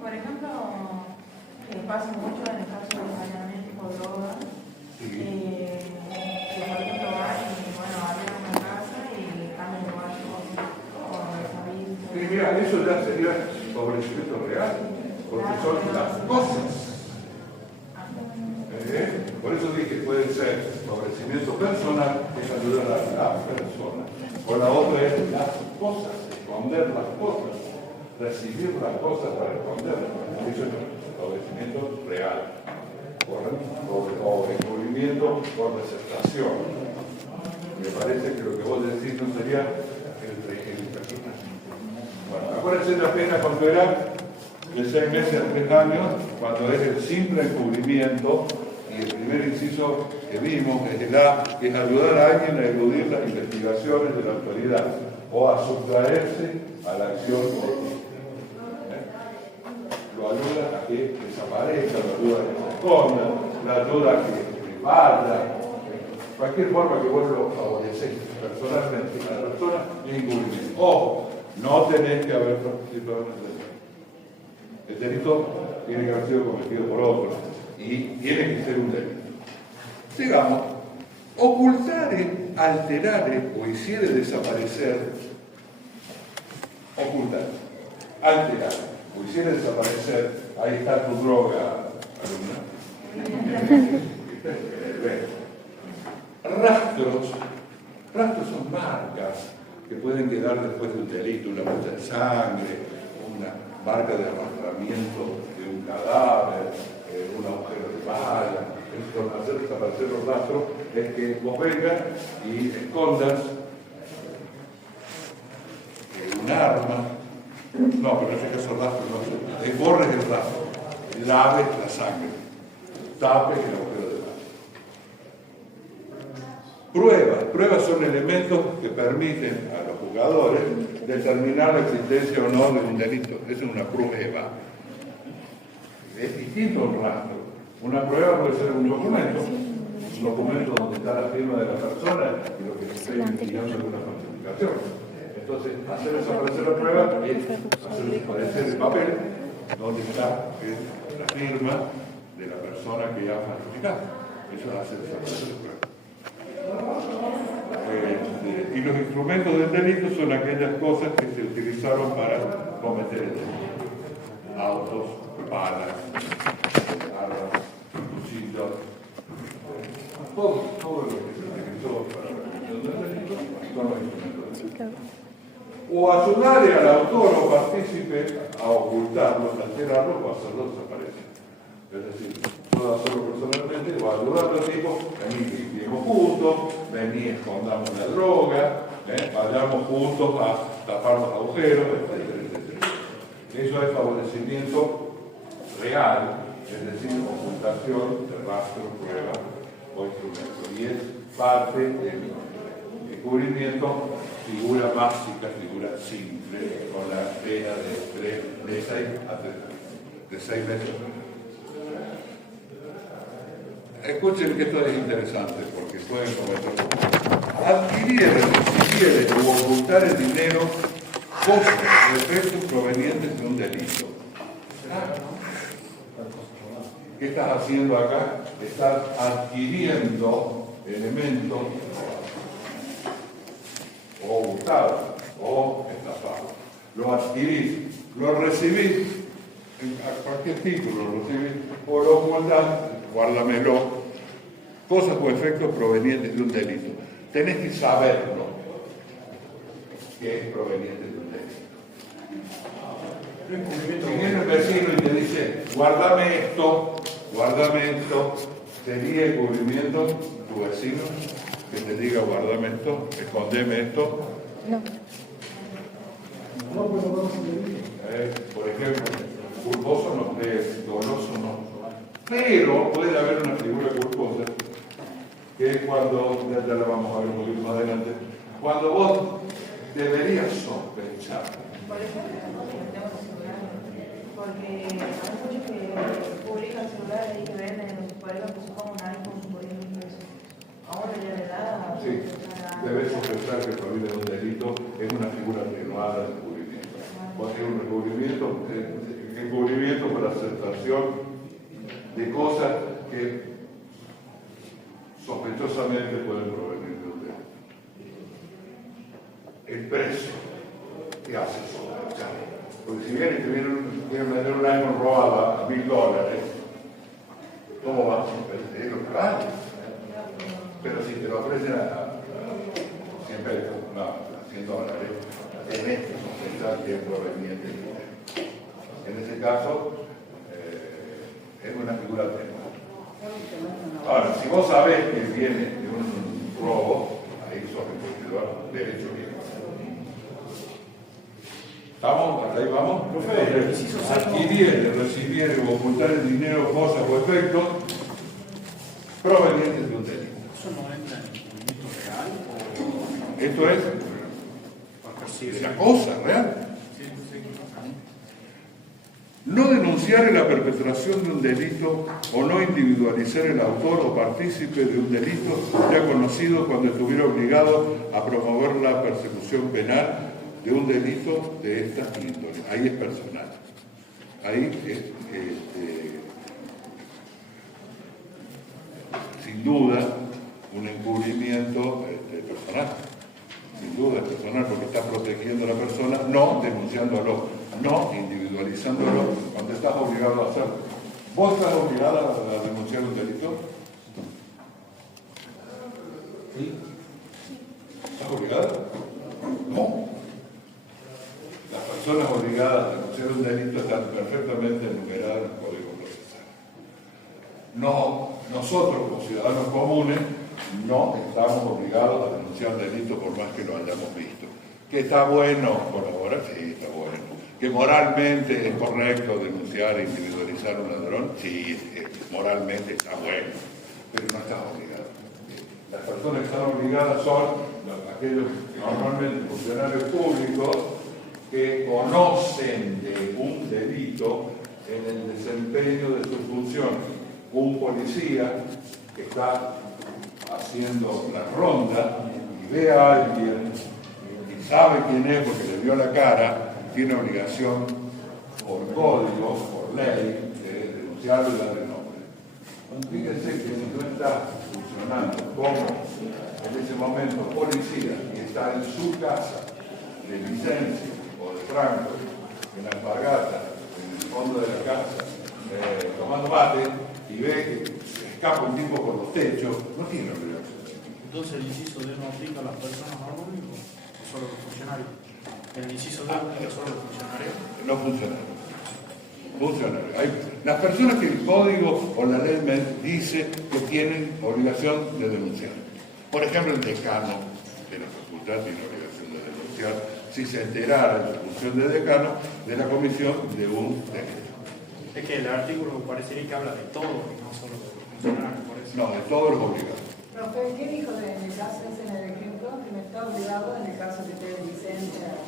Por ejemplo, que pasa mucho en el caso de los allanamientos o drogas, que por ejemplo van y bueno, abren una casa y cambian de lugar o desavisan. Sí, mira, eso ya sería favorecimiento real, porque son las cosas. Por eso dije que puede ser favorecimiento personal, que es ayudar a la persona. O la otra es las cosas, esconder las cosas, recibir las cosas para esconderlas. Eso es favorecimiento real. O encubrimiento por desertación. Me parece que lo que vos decís no sería el personaje. Bueno, acuérdense la pena cuando era de 6 meses a 3 años, cuando es el simple encubrimiento. Y el primer inciso que vimos es el A, que es ayudar a alguien a eludir las investigaciones de la autoridad o a sustraerse a la acción política. Lo ayuda a que desaparezca, lo ayuda a que se esconda, lo ayuda a que vaya. Cualquier forma que vos lo favoreces personalmente a la persona es encubrimiento. Ojo, no tenés que haber participado en el delito. El delito tiene que haber sido cometido por otro. Y tiene que ser un delito. Digamos, ocultare, alterare o hiciere desaparecer, ocultar, alterar o hiciere desaparecer, ahí está tu droga, alumna. Rastros son marcas que pueden quedar después de un delito, una mancha de sangre, una marca de arrastramiento de un cadáver, un agujero de bala. Hacer desaparecer los rastros es que vos vengas y escondas un arma. No, pero en este caso rastro no. Borres el rastro, laves la sangre, tapes el agujero de bala. Pruebas son elementos que permiten a los jugadores determinar la existencia o no de un delito. Esa es una prueba. Es distinto a un rastro. Una prueba puede ser un documento donde está la firma de la persona y lo que se está investigando es una falsificación. Entonces, hacer desaparecer la prueba es hacer desaparecer el papel donde está la firma de la persona que ha falsificado. Eso hace desaparecer la prueba. Y los instrumentos del delito son aquellas cosas que se utilizaron para cometer el delito. Autos, balas, armas, cuchillos, todo lo que se utilizó para la comisión del delito son los instrumentos del delito. O ayudarle al autor o partícipe a ocultarlo, a alterarlo o a hacerlo desaparecer. Es decir, puedo hacerlo personalmente o ayudar al tipo, vení que limpiemos juntos, vení escondamos la droga, vayamos juntos a tapar los agujeros, etcétera, etcétera. Eso es favorecimiento real, es decir, ocultación de rastro, prueba o instrumento. Y es parte del descubrimiento, figura básica, figura simple, con la pena de 6 meses. Escuchen que esto es interesante porque pueden cometer. Adquirir, recibir o ocultar el dinero, cosas o efectos provenientes de un delito. ¿Qué estás haciendo acá? Estás adquiriendo elementos o ocultados o estafados. Lo adquirís, lo recibís, a cualquier título lo recibís, o lo ocultás, guárdamelo. Cosas o efectos provenientes de un delito. Tenés que saberlo, que es proveniente de un delito. Si viene el vecino y te dice, guárdame esto, ¿sería encubrimiento tu vecino que te diga, guárdame esto, escondeme esto? No. Por ejemplo, culposo no es, doloso no. Pero puede haber una figura culposa, que es cuando, ya la vamos a ver un poquito más adelante, cuando vos deberías sospechar. Por ejemplo, porque hay muchos que publican celulares y que venden, por ejemplo, supongo un iPhone por 10.000 pesos. Ahora ya le da. Sí, debes sospechar que proviene de un delito, es una figura atenuada de encubrimiento. Porque es un encubrimiento por aceptación de cosas que sospechosamente pueden provenir de un delito. El precio te hace sospechar. Porque si bien quieren vender un iPhone robado a $1.000, ¿cómo vas a sospechar? Es lo que vale. Pero si te lo ofrecen a 100 pesos, no, a $100, tenés que sospechar que es proveniente del dinero. En ese caso, es una figura atenuada. Ahora, si vos sabés que viene de un robo, ahí sos el derecho bien. ¿Estamos? ¿Hasta ahí vamos? Adquirir, recibir o ocultar el dinero, cosas o efectos provenientes de un delito. ¿Eso no entra en el delito real? Esto es la cosa real. No denunciar la perpetración de un delito o no individualizar el autor o partícipe de un delito ya conocido cuando estuviera obligado a promover la persecución penal de un delito de esta índole. Ahí es personal. Ahí es, sin duda, un encubrimiento personal. Sin duda es personal porque está protegiendo a la persona, no denunciándolo, no individualizándolo cuando estás obligado a hacerlo. ¿Vos estás obligado a denunciar un delito? ¿Sí? ¿Estás obligado? No. Las personas obligadas a denunciar un delito están perfectamente enumeradas en el Código Procesal. No, nosotros como ciudadanos comunes no estamos obligados a denunciar delitos por más que lo hayamos visto. ¿Que está bueno colaborar? Sí, está bueno. ¿Que moralmente es correcto denunciar e individualizar un ladrón? Sí, moralmente está bueno, pero no estás obligado. Las personas que están obligadas son aquellos normalmente funcionarios públicos que conocen de un delito en el desempeño de sus funciones. Un policía que está haciendo la ronda y ve a alguien y sabe quién es porque le vio la cara, tiene obligación por código, por ley, de denunciarlo y darle nombre. Fíjense que si no está funcionando como en ese momento policía y está en su casa de Vicencio o de Franco, en la alpargata, en el fondo de la casa, tomando mate y ve que escapa un tipo por los techos, no tiene obligación. Entonces el inciso D no aplica a las personas anónimas o solo a los funcionarios. El inciso D aplica solo a los funcionarios. No funciona. Las personas que el código o la ley dice que tienen obligación de denunciar. Por ejemplo, el decano de la facultad tiene obligación de denunciar si se enterara en su función de decano de la comisión de un delito. Es que el artículo parecería que habla de todo y no solo de los funcionarios, por eso. No, de todos los obligados. Profe, ¿qué dijo en el caso ese en el ejemplo? Que no está obligado en el caso que te licencia.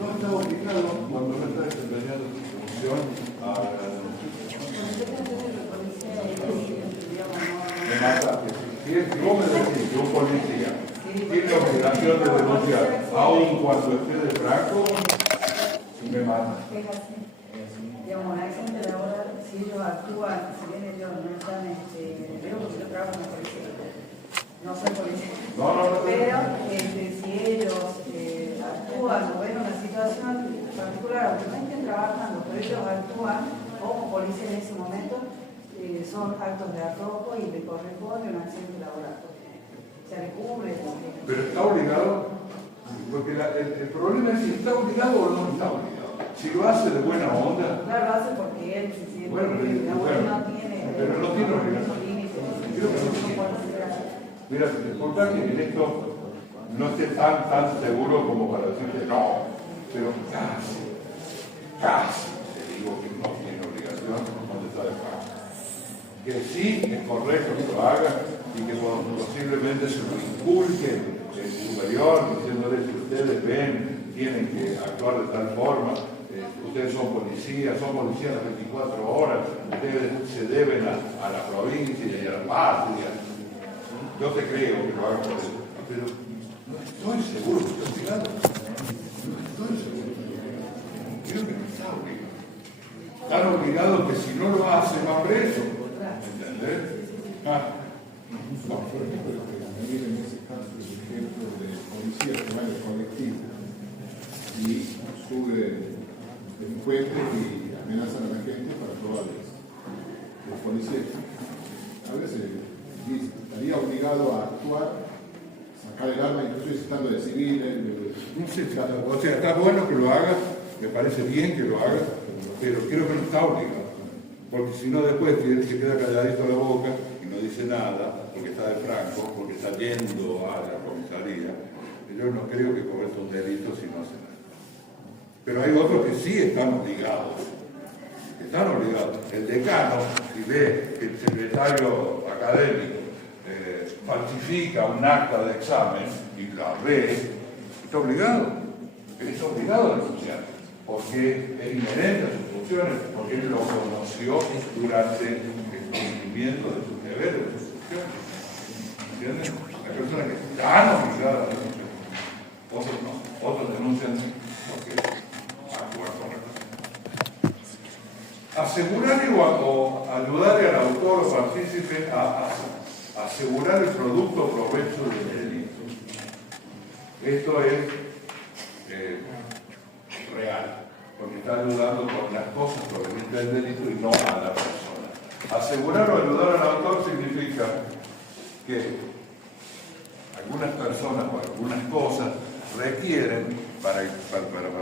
No está obligado cuando no está desempeñando su función a la denuncia. Me mata. Si vos me decís que un policía tiene obligación de denunciar, aun cuando esté de franco, me mata. Digamos, la gente de ahora, si ellos actúan, si bien ellos no están, creo que yo trabajo en la policía, no soy policía, pero si ellos actúan o ven una situación particular, aunque no estén trabajando, pero ellos actúan como policía en ese momento, son actos de arrojo y le corresponde un accidente laboral. Se le cubre. Pero está obligado, porque el problema es si está obligado o no está obligado. Si lo hace de buena onda. Claro, lo hace porque él se siente bueno, que la bueno, no tiene. Pero no tiene obligación. Creo que no tiene. Mira, disculpa que en esto no esté tan seguro como para decirte no, pero casi te digo que no tiene obligación donde está de pago. Que sí es correcto que lo haga y que posiblemente se lo inculque el superior diciéndole si ustedes ven, tienen que actuar de tal forma. Ustedes son policías las 24 horas, ustedes se deben a la provincia y a la patria. Yo te creo que lo hagan por eso, pero no estoy seguro que esté obligado. No estoy seguro. Creo que no está obligado. Están obligados que si no lo hace va preso. ¿Entendés? No, por ejemplo, lo que en ese caso es el ejemplo de policía que va en el colectivo y sube delincuentes y amenazan a la gente para probarles. Los policías a veces estaría obligado a actuar, sacar el arma, incluso estando de civil. No sé, o sea, está bueno que lo haga, me parece bien que lo haga, pero creo que no está obligado. Porque si no después se queda calladito la boca y no dice nada, porque está de franco, porque está yendo a la comisaría. Yo no creo que cometa un delito si no hace nada. Pero hay otros que sí están obligados. Están obligados. El decano, si ve que el secretario académico falsifica un acta de examen y la ve, está obligado. Es obligado a denunciar, porque es inherente a sus funciones, porque él lo conoció durante el cumplimiento de sus deberes, de sus funciones. ¿Entiendes? Hay personas que están obligadas a denunciar. Otros no. Otros denuncian porque actúan correctamente. Asegurarle o ayudarle al autor o partícipe a asegurar el producto o provecho del delito. Esto es real, porque está ayudando con las cosas provenientes del delito y no a la persona. Asegurar o ayudar al autor significa que algunas personas o algunas cosas requieren para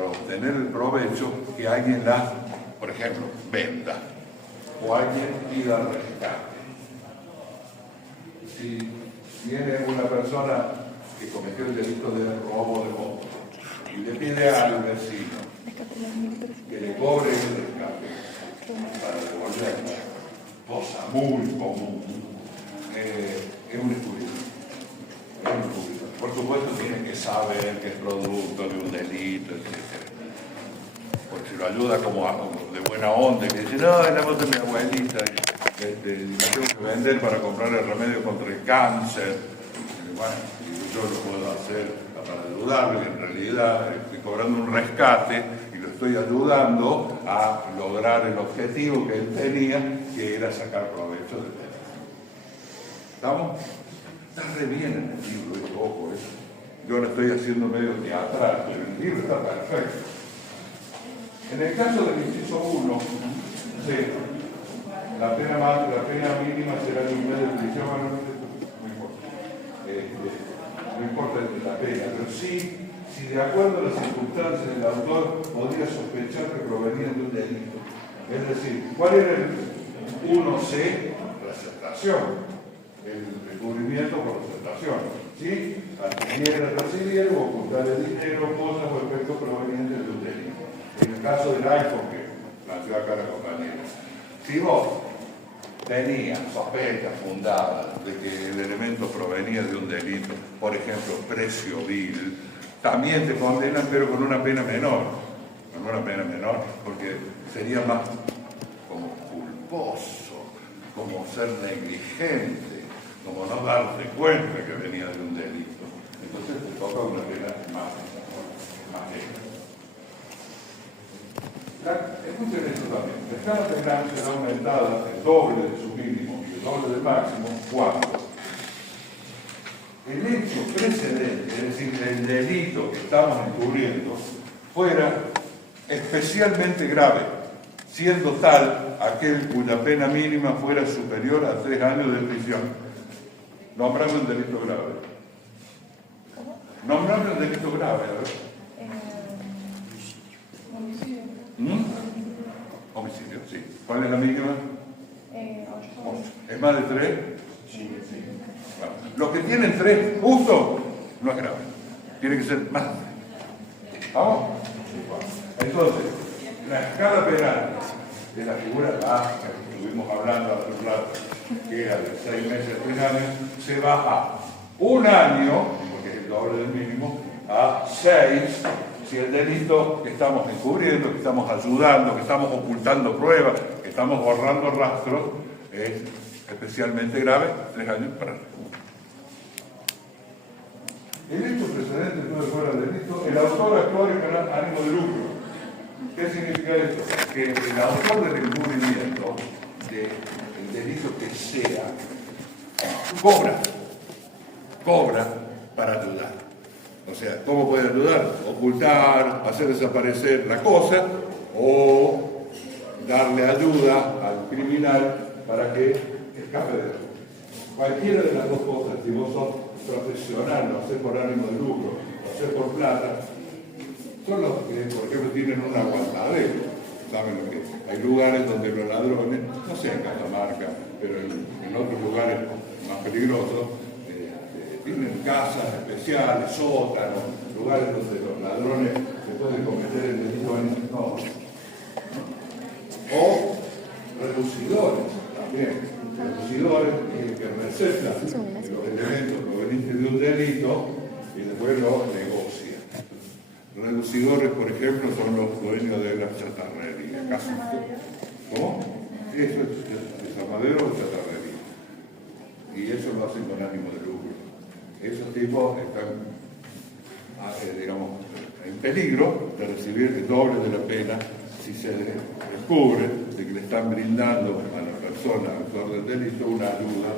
obtener el provecho que alguien las, por ejemplo, venda o alguien pida rescate. Si viene una persona que cometió el delito de robo de moto y le pide al vecino que le cobre el rescate para devolverla, cosa muy común, es un descubrimiento. Por supuesto tiene que saber que es producto de un delito, etc. Porque si lo ayuda como de buena onda, que dice, no, es la moto de mi abuelita, la tengo que vender para comprar el remedio contra el cáncer. bueno, yo lo puedo hacer para ayudarlo y en realidad estoy cobrando un rescate y lo estoy ayudando a lograr el objetivo que él tenía, que era sacar provecho del teléfono. ¿Estamos? Está re bien en el libro, es poco eso. Yo lo estoy haciendo medio teatral, pero el libro está perfecto. En el caso del inciso 1, sí, la pena mínima será de un mes de prisión, no importa. No importa la pena, pero sí, si de acuerdo a las circunstancias el autor podría sospechar que provenía de un delito. Es decir, ¿cuál era el 1C? La aceptación, el recubrimiento por aceptación. ¿Sí? Adquirir, recibir o ocultar el dinero, cosas o efectos provenientes de un delito. En el caso del iPhone que planteó acá la compañera, si vos tenías sospechas fundadas de que el elemento provenía de un delito, por ejemplo, precio vil, también te condenan, pero con una pena menor. Con una pena menor, porque sería más como culposo, como ser negligente, como no darte cuenta que venía de un delito. Entonces te toca una pena más escuchen esto también. La escala penal será aumentada el doble de su mínimo y el doble del máximo cuando el hecho precedente, es decir, el delito que estamos encubriendo, fuera especialmente grave, siendo tal aquel cuya pena mínima fuera superior a 3 años de prisión. Nombrame un delito grave. Nombrame un delito grave, a ver. Homicidio, sí. ¿Cuál es la mínima? 8. ¿Es más de 3? Sí. Bueno, los que tienen 3 justo no es grave. Tiene que ser más de 3. ¿Vamos? Entonces, la escala penal de la figura A, que estuvimos hablando hace un rato, que era de 6 meses a 3 años, se va a 1 año, porque es el doble del mínimo, a 6, si el delito que estamos encubriendo, que estamos ayudando, que estamos ocultando pruebas, que estamos borrando rastros, es especialmente grave, 3 años para arriba. El hecho precedente no fuera delito, el autor actuó con ánimo de lucro. ¿Qué significa esto? Que el autor del encubrimiento, del delito que sea, cobra para ayudar. O sea, ¿cómo puede ayudar? Ocultar, hacer desaparecer la cosa o darle ayuda al criminal para que escape de él. Cualquiera de las dos cosas, si vos sos profesional, lo haces por ánimo de lucro, lo haces por plata, son los que, por ejemplo, tienen un aguantadero. ¿Saben lo que es? Hay lugares donde los ladrones, no sé en Catamarca, pero en otros lugares más peligrosos, tienen casas especiales, sótanos, lugares donde los ladrones se pueden cometer el delito en no. O reducidores también. Reducidores que recetan los elementos provenientes de un delito y después los negocian. Reducidores, por ejemplo, son los dueños de las chatarrerías. ¿Cómo? Eso es amadero o chatarrería. Y eso lo hacen con ánimo de lucro. Esos tipos están, digamos, en peligro de recibir el doble de la pena si se descubre de que le están brindando a la persona, autor del delito, una ayuda.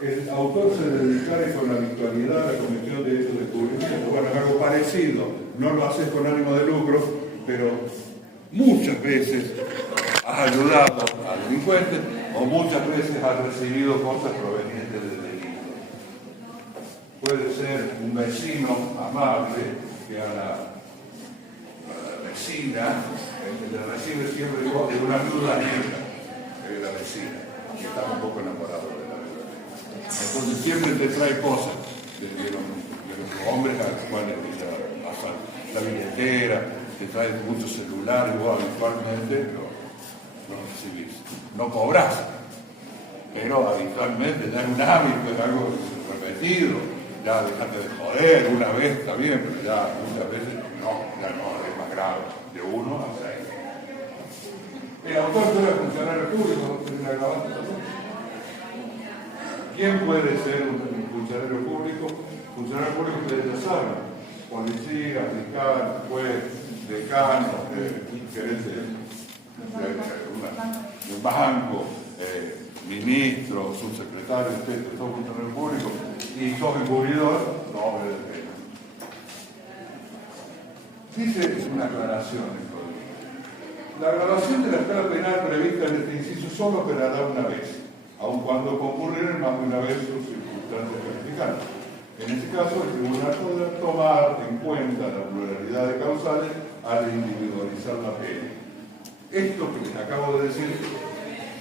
El autor se dedicara con habitualidad a la comisión de hechos de descubrimiento. Bueno, es algo parecido. No lo haces con ánimo de lucro, pero muchas veces has ayudado a delincuentes o muchas veces has recibido cosas provenientes del delito. Puede ser un vecino amable que a la vecina le recibe siempre de una ayuda linda, la vecina, que está un poco enamorado de la verdad. Entonces siempre te trae cosas de los hombres a los cuales pasan la billetera, te trae muchos celulares, vos habitualmente lo recibís. No cobras, pero habitualmente ya es un hábito, es algo repetido. Ya dejate de joder, una vez está bien, pero ya muchas veces ya no, es más grave, de 1 a 6. El autor debe funcionar el público, tiene una agravante también. ¿Quién puede ser un funcionario público? Funcionario público ustedes ya saben: policía, fiscal, juez, decano, gerente de un banco, ministro, subsecretario, etc., todo funcionario público, y todo encubridor, no hombre de pena. Dice una aclaración en el código: la grabación de la escala penal prevista en este inciso solo operará una vez, aun cuando concurrieran más de una vez sus circunstancias calificantes. En este caso, el tribunal podrá tomar en cuenta la pluralidad de causales al individualizar la pena. Esto que les acabo de decir,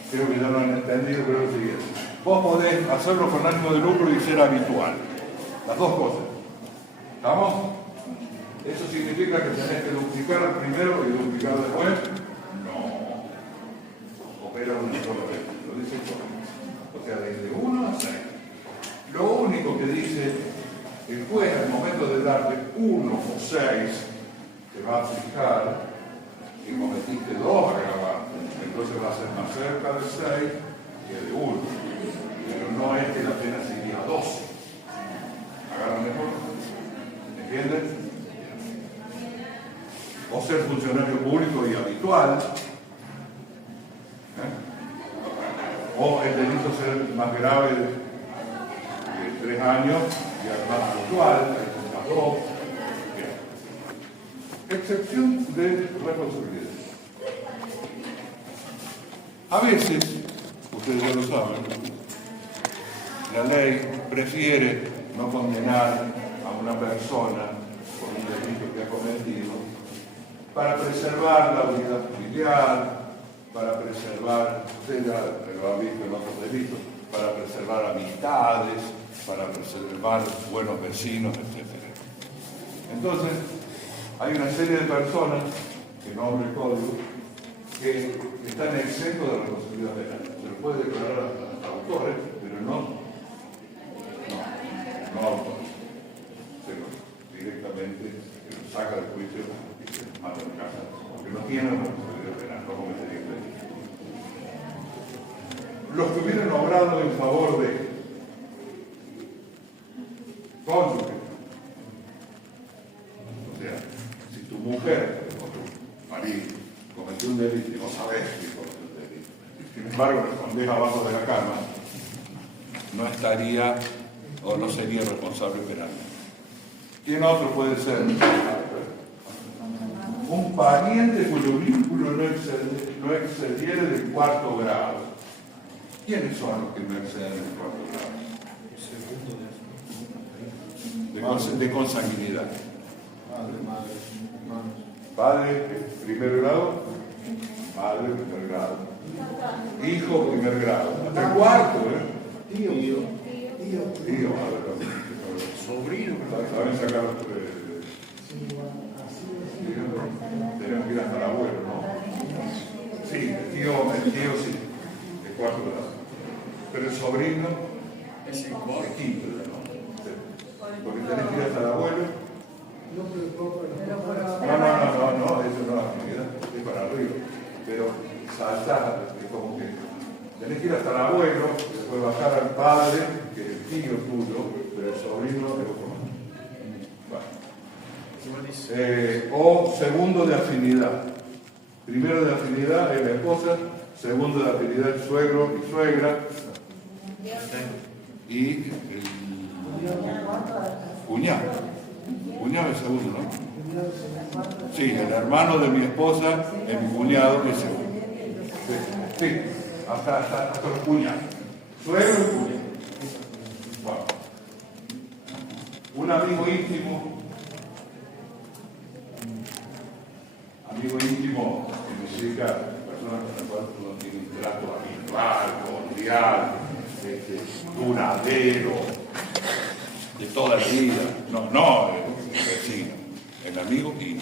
creo que ya lo han entendido, pero es lo siguiente: vos podés hacerlo con ánimo de lucro y ser habitual. Las dos cosas. ¿Estamos? ¿Eso significa que tenés que duplicar primero y duplicar después? No. Opera una sola vez. Lo dice todo. O sea, desde 1 a 6. Lo único que dice el juez al momento de darte 1 o 6, te va a fijar que cometiste 2 agravantes. Entonces va a ser más cerca de 6 que de 1. Pero no es que la pena sería 12. ¿Agarran mejor? ¿Entienden? O ser funcionario público y habitual. O el delito ser más grave de 3 años y además habitual, más 2. Excepción de responsabilidad. A veces, ustedes ya lo saben, la ley prefiere no condenar a una persona por un delito que ha cometido para preservar la unidad familiar, para preservar, ustedes ya lo han visto en otros delitos, para preservar amistades, para preservar buenos vecinos, etc. Entonces, hay una serie de personas, que nombra el código, que están exentos de responsabilidad penal. Se lo puede declarar a autores, pero no autores. Directamente se lo saca del juicio y se manda en casa, porque no tienen responsabilidad penal, no cometería delito. Los que hubieran obrado en favor de cónyuge, o sea, si tu mujer o tu marido cometió un delito y no sabes que cometió un delito, sin embargo lo escondés abajo de la cama, no estaría o no sería responsable penalmente. ¿Quién otro puede ser? Un pariente cuyo vínculo no excediere del 4º grado. ¿Quiénes son los que no exceden del 4º grado? De consanguinidad. Padre, primer grado. Madre, primer grado. Hijo, primer grado. Hasta el 4º, Tío, a ver, sobrino, ¿saben sacar? Tenemos que ir hasta el abuelo, ¿no? Sí, el tío sí, el 4º grado. Pero el sobrino es el 5º, ¿no? Porque tenés que ir hasta el abuelo. No, eso no es actividad, es para arriba. Pero saltar, es como que tenés que ir hasta el abuelo, después bajar al padre, que es el tío tuyo, pero el sobrino es otro más. O segundo de afinidad. Primero de afinidad es la esposa, segundo de afinidad el suegro y suegra, y el cuñado. Cuñado es segundo, ¿no? Sí, el hermano de mi esposa es mi cuñado, es segundo. Sí, hasta los cuñados. Suegro y cuñado. Bueno. Un amigo íntimo. Amigo íntimo significa personas con las cuales uno tiene un trato habitual, cordial, duradero, de toda la vida. No, el vecino, el amigo íntimo.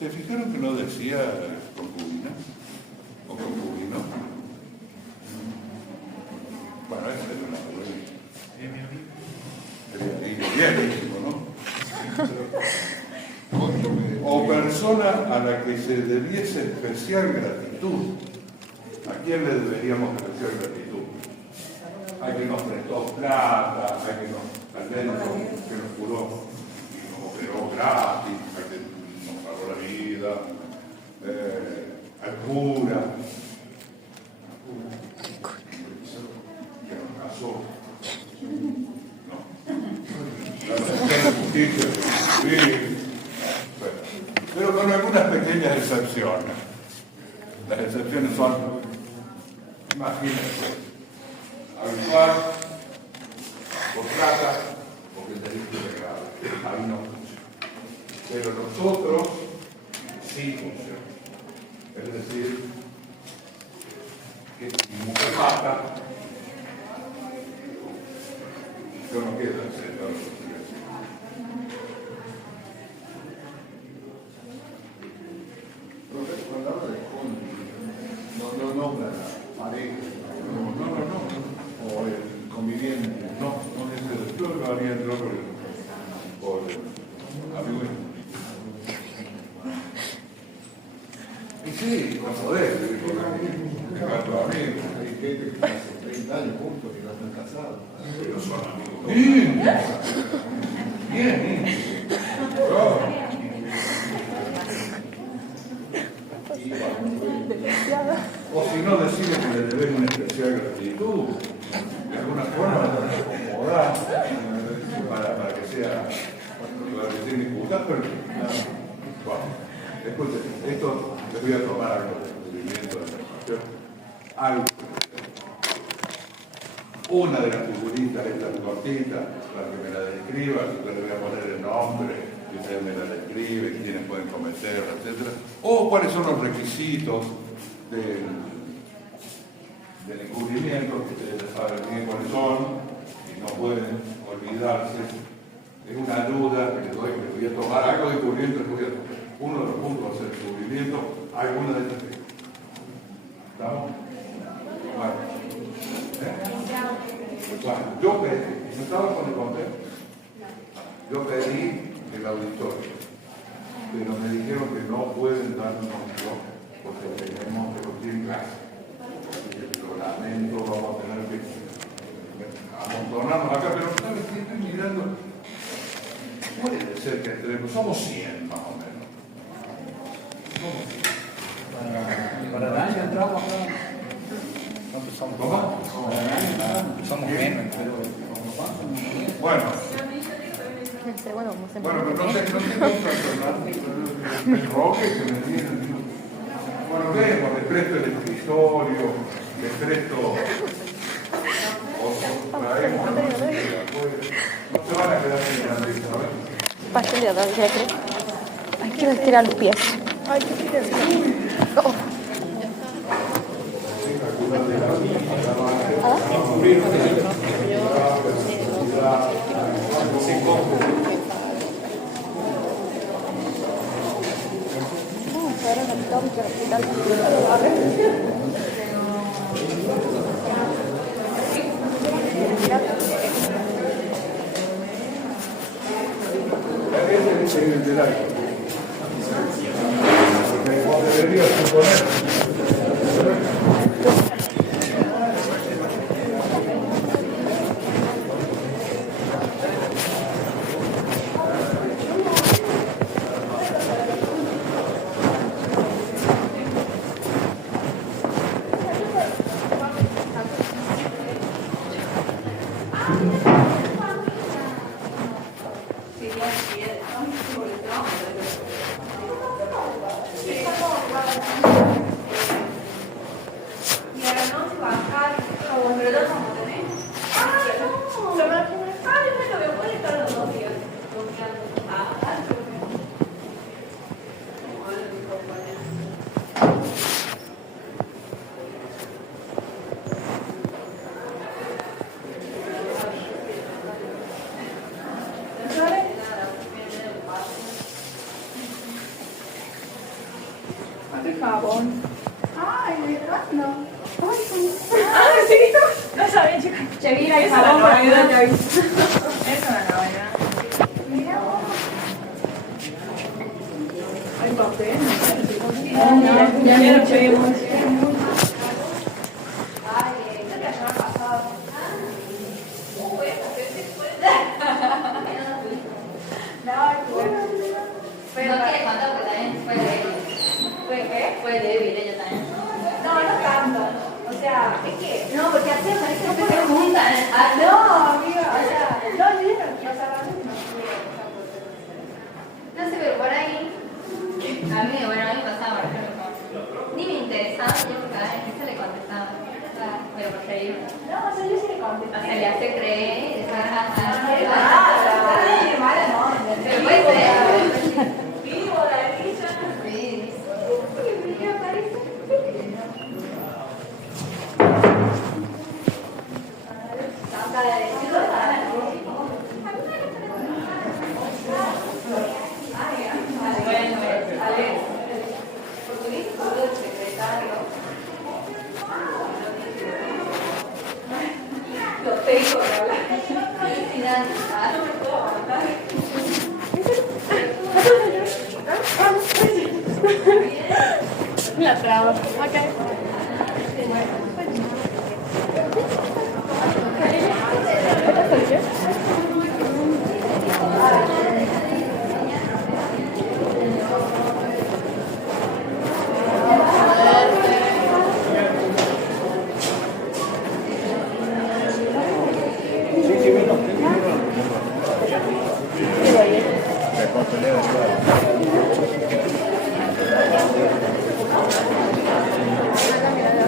¿Se fijaron que no decía concubina o concubino? Bueno, eso es una bien íntimo, ¿no? O persona a la que se debiese especial gratitud. ¿A quién le deberíamos especial gratitud? hay que nos prestó plata, hay que nos, al médico que nos curó y nos operó gratis, hay que nos salvó la vida, al cura, que nos casó. La Secretaría de Justicia, sí. Pero con algunas pequeñas excepciones. Las excepciones son, imagínense, habitual, por plata, porque el delito es grave. Ahí no funciona. Pero nosotros sí funciona. Es decir, que si mujer mata, yo no quiero hacer lo que quiero decir. Cuando habla de cónyuge, no nombra la pareja, o el conviviente. No es el yo lo haría yo por amigo. Y sí, con poder, con amigos. Hay gente que hace 30 años juntos y no están casados. Pero son amigos. Bien. O si no, decirle que le debes una especial gratitud, de alguna forma acomodar para que sea, para que sea disputada, pero bueno, después de esto les voy a tomar algo de descubrimiento de la información. Algo. Una de las figuritas, esta cortita, para que me la describa, yo le voy a poner el nombre, que ustedes me la describen, quiénes pueden cometerla, etc. O cuáles son los requisitos del encubrimiento, que ustedes ya saben bien cuáles son, y no pueden olvidarse. Es una duda que les doy, que voy a tomar algo de encubrimiento, uno de los puntos del encubrimiento, alguna de estas cosas. ¿Estamos? Bueno. Bueno, yo pedí, ¿no estaba con el contexto? Yo pedí el auditorio, pero me dijeron que no pueden darnos porque tenemos que producir clase. Lo lamento, vamos a tener que amontonarnos acá, pero ¿sabes qué? Estoy mirando. Puede ser que entremos, somos 100 más o menos. Para el año entramos acá. ¿Cómo? Somos menos, pero bueno. Bueno, Bueno, pero no tengo el roque que me tienen. Bueno, vemos, les presto el escritorio, les presto. Traemos. No se van a quedar sin la risa, ¿sabes? Pastel de atrás, ¿qué crees? Ay, quiero estirar los pies. Ay, ¿qué quieres hacer? Oh. Debería suponer. Jabón. Ay, ¿de verdad? No. Ah, sí. No sabía, chicas. Che, mira el jabón para ayudarte a Eso no la novedad. Mira vos. Hay papel. Ya lo pedimos. Ay, creo que la semana pasada. fue débil ella también. No, no tanto. O sea, es que. No, porque así parece No que se juntan. Ah, no, amiga, o sea, no, vieron, o sea, realmente no No sé, pero por ahí, a mí me pasaba, por ejemplo, ni me interesaba, yo cada vez que se le contestaba, pero por reír. No, o sea, yo sí le contesté. Se le hace creer, y después, mala no, pero puede ser. vivo la risa. Sí. ¿Qué aparece? Tanta de decirlo, bueno, a ver, portugués, todo el secretario. Lo tengo que hablar. Felicidades. No me puedo aguantar. La traba. Ok.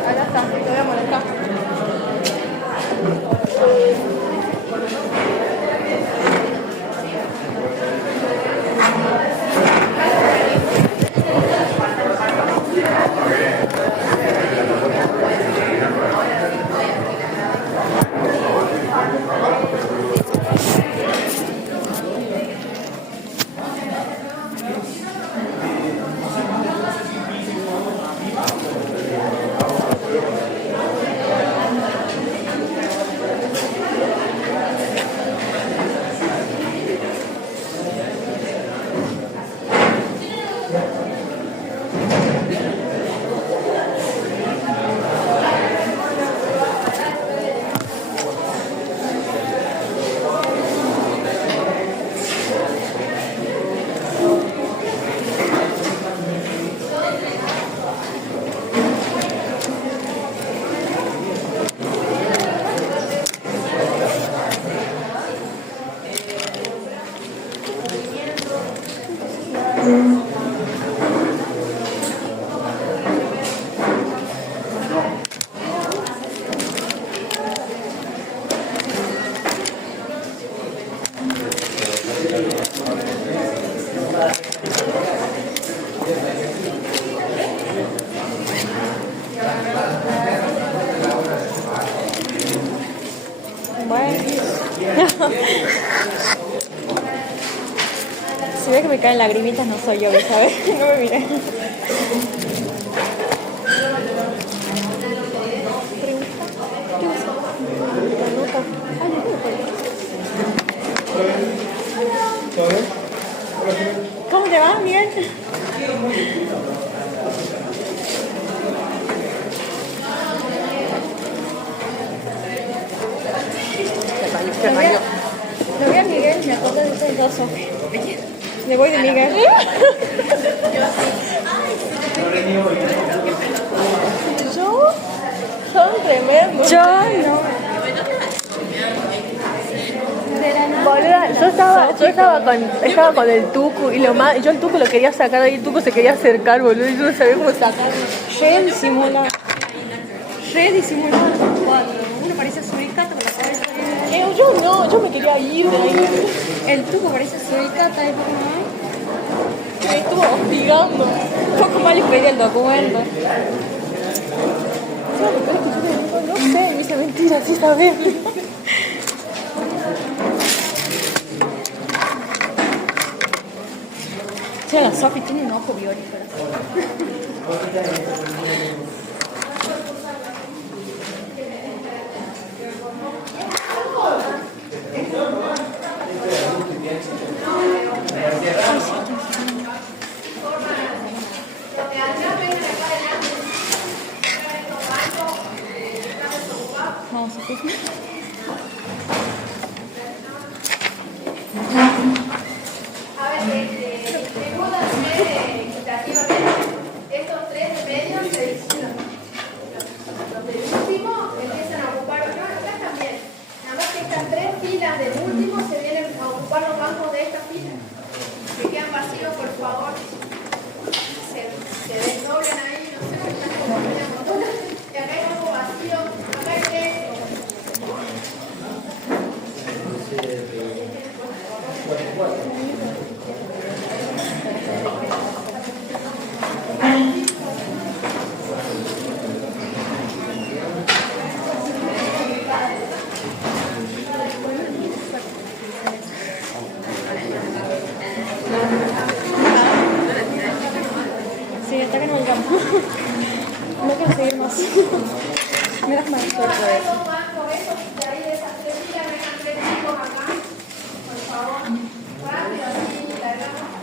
Acá está, te voy a molestar. Si ve que me caen lagrimitas, no soy yo, ¿sabes? No me mires. ¿Cómo te va, Miguel? Lo vi a Miguel, me acordé de ustedes dos. Me voy de Miguel. ¿Yo? Son tremendos. Yo no. Boluda, yo estaba con el Tucu y yo el Tucu lo quería sacar de ahí, el Tucu se quería acercar, boludo, y yo no sabía cómo sacarlo. Re disimulado. Uno parecía suricata con la cabeza. Yo no, yo me quería ir de ahí. El Tucu parecía suricata y me estuvo hostigando. Un poco mal les pedí el documento. No sé, me dice mentira, sí sabés. Sí, la Sofi tiene un ojo viorífero. Vamos a ver. A ver, según la primera equitativa, estos tres Sí, hasta que no el campo. No quiero seguir más. Me das más suerte de eso. Por eso, de ahí de esas 3 filas, vengan 3 chicos acá. Por favor. Rápido, así, largamos.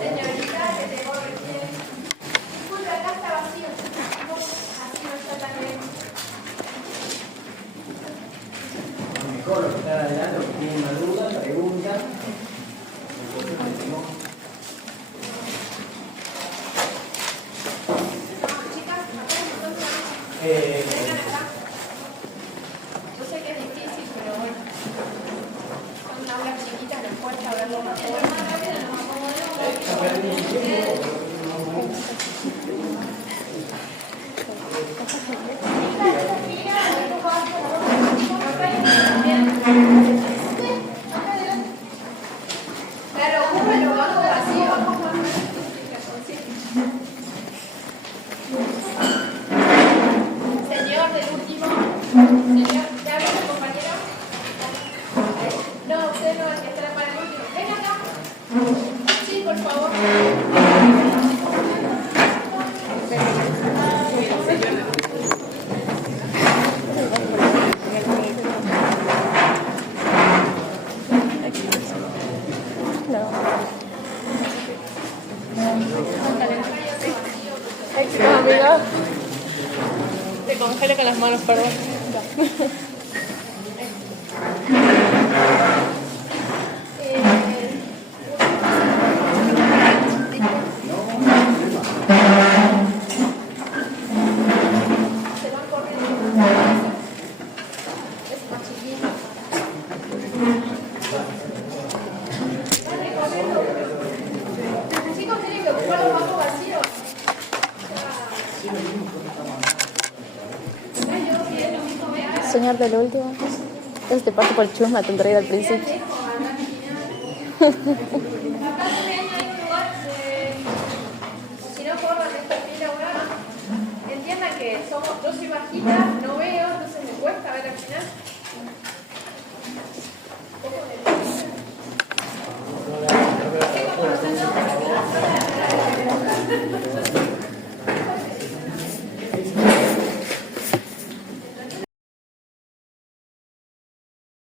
Señorita, que tengo recién. Disculpe, acá está vacío. Así no está tan bien. Mejor los que están adelante, los que tienen una duda, preguntan. Vengan acá. Yo sé que es difícil, pero bueno. Son aulas chiquitas, nos cuesta verlo más rápido, nos acomodamos. Claro, ocupen los bancos vacíos. Señor del último. Señor, ¿te habla su compañero? No, usted no, el que está para el último. Ven acá. Sí, por favor. Éxito, amiga. Te congelo con las manos, perdón. Se van corriendo. Es más chiquito. Van corriendo. Los chicos tienen que ocupar los bancos vacíos. Señor del último. Este paso por el chusma te traído al principio. Si no forman esta fila, entiendan que yo soy bajita, no veo.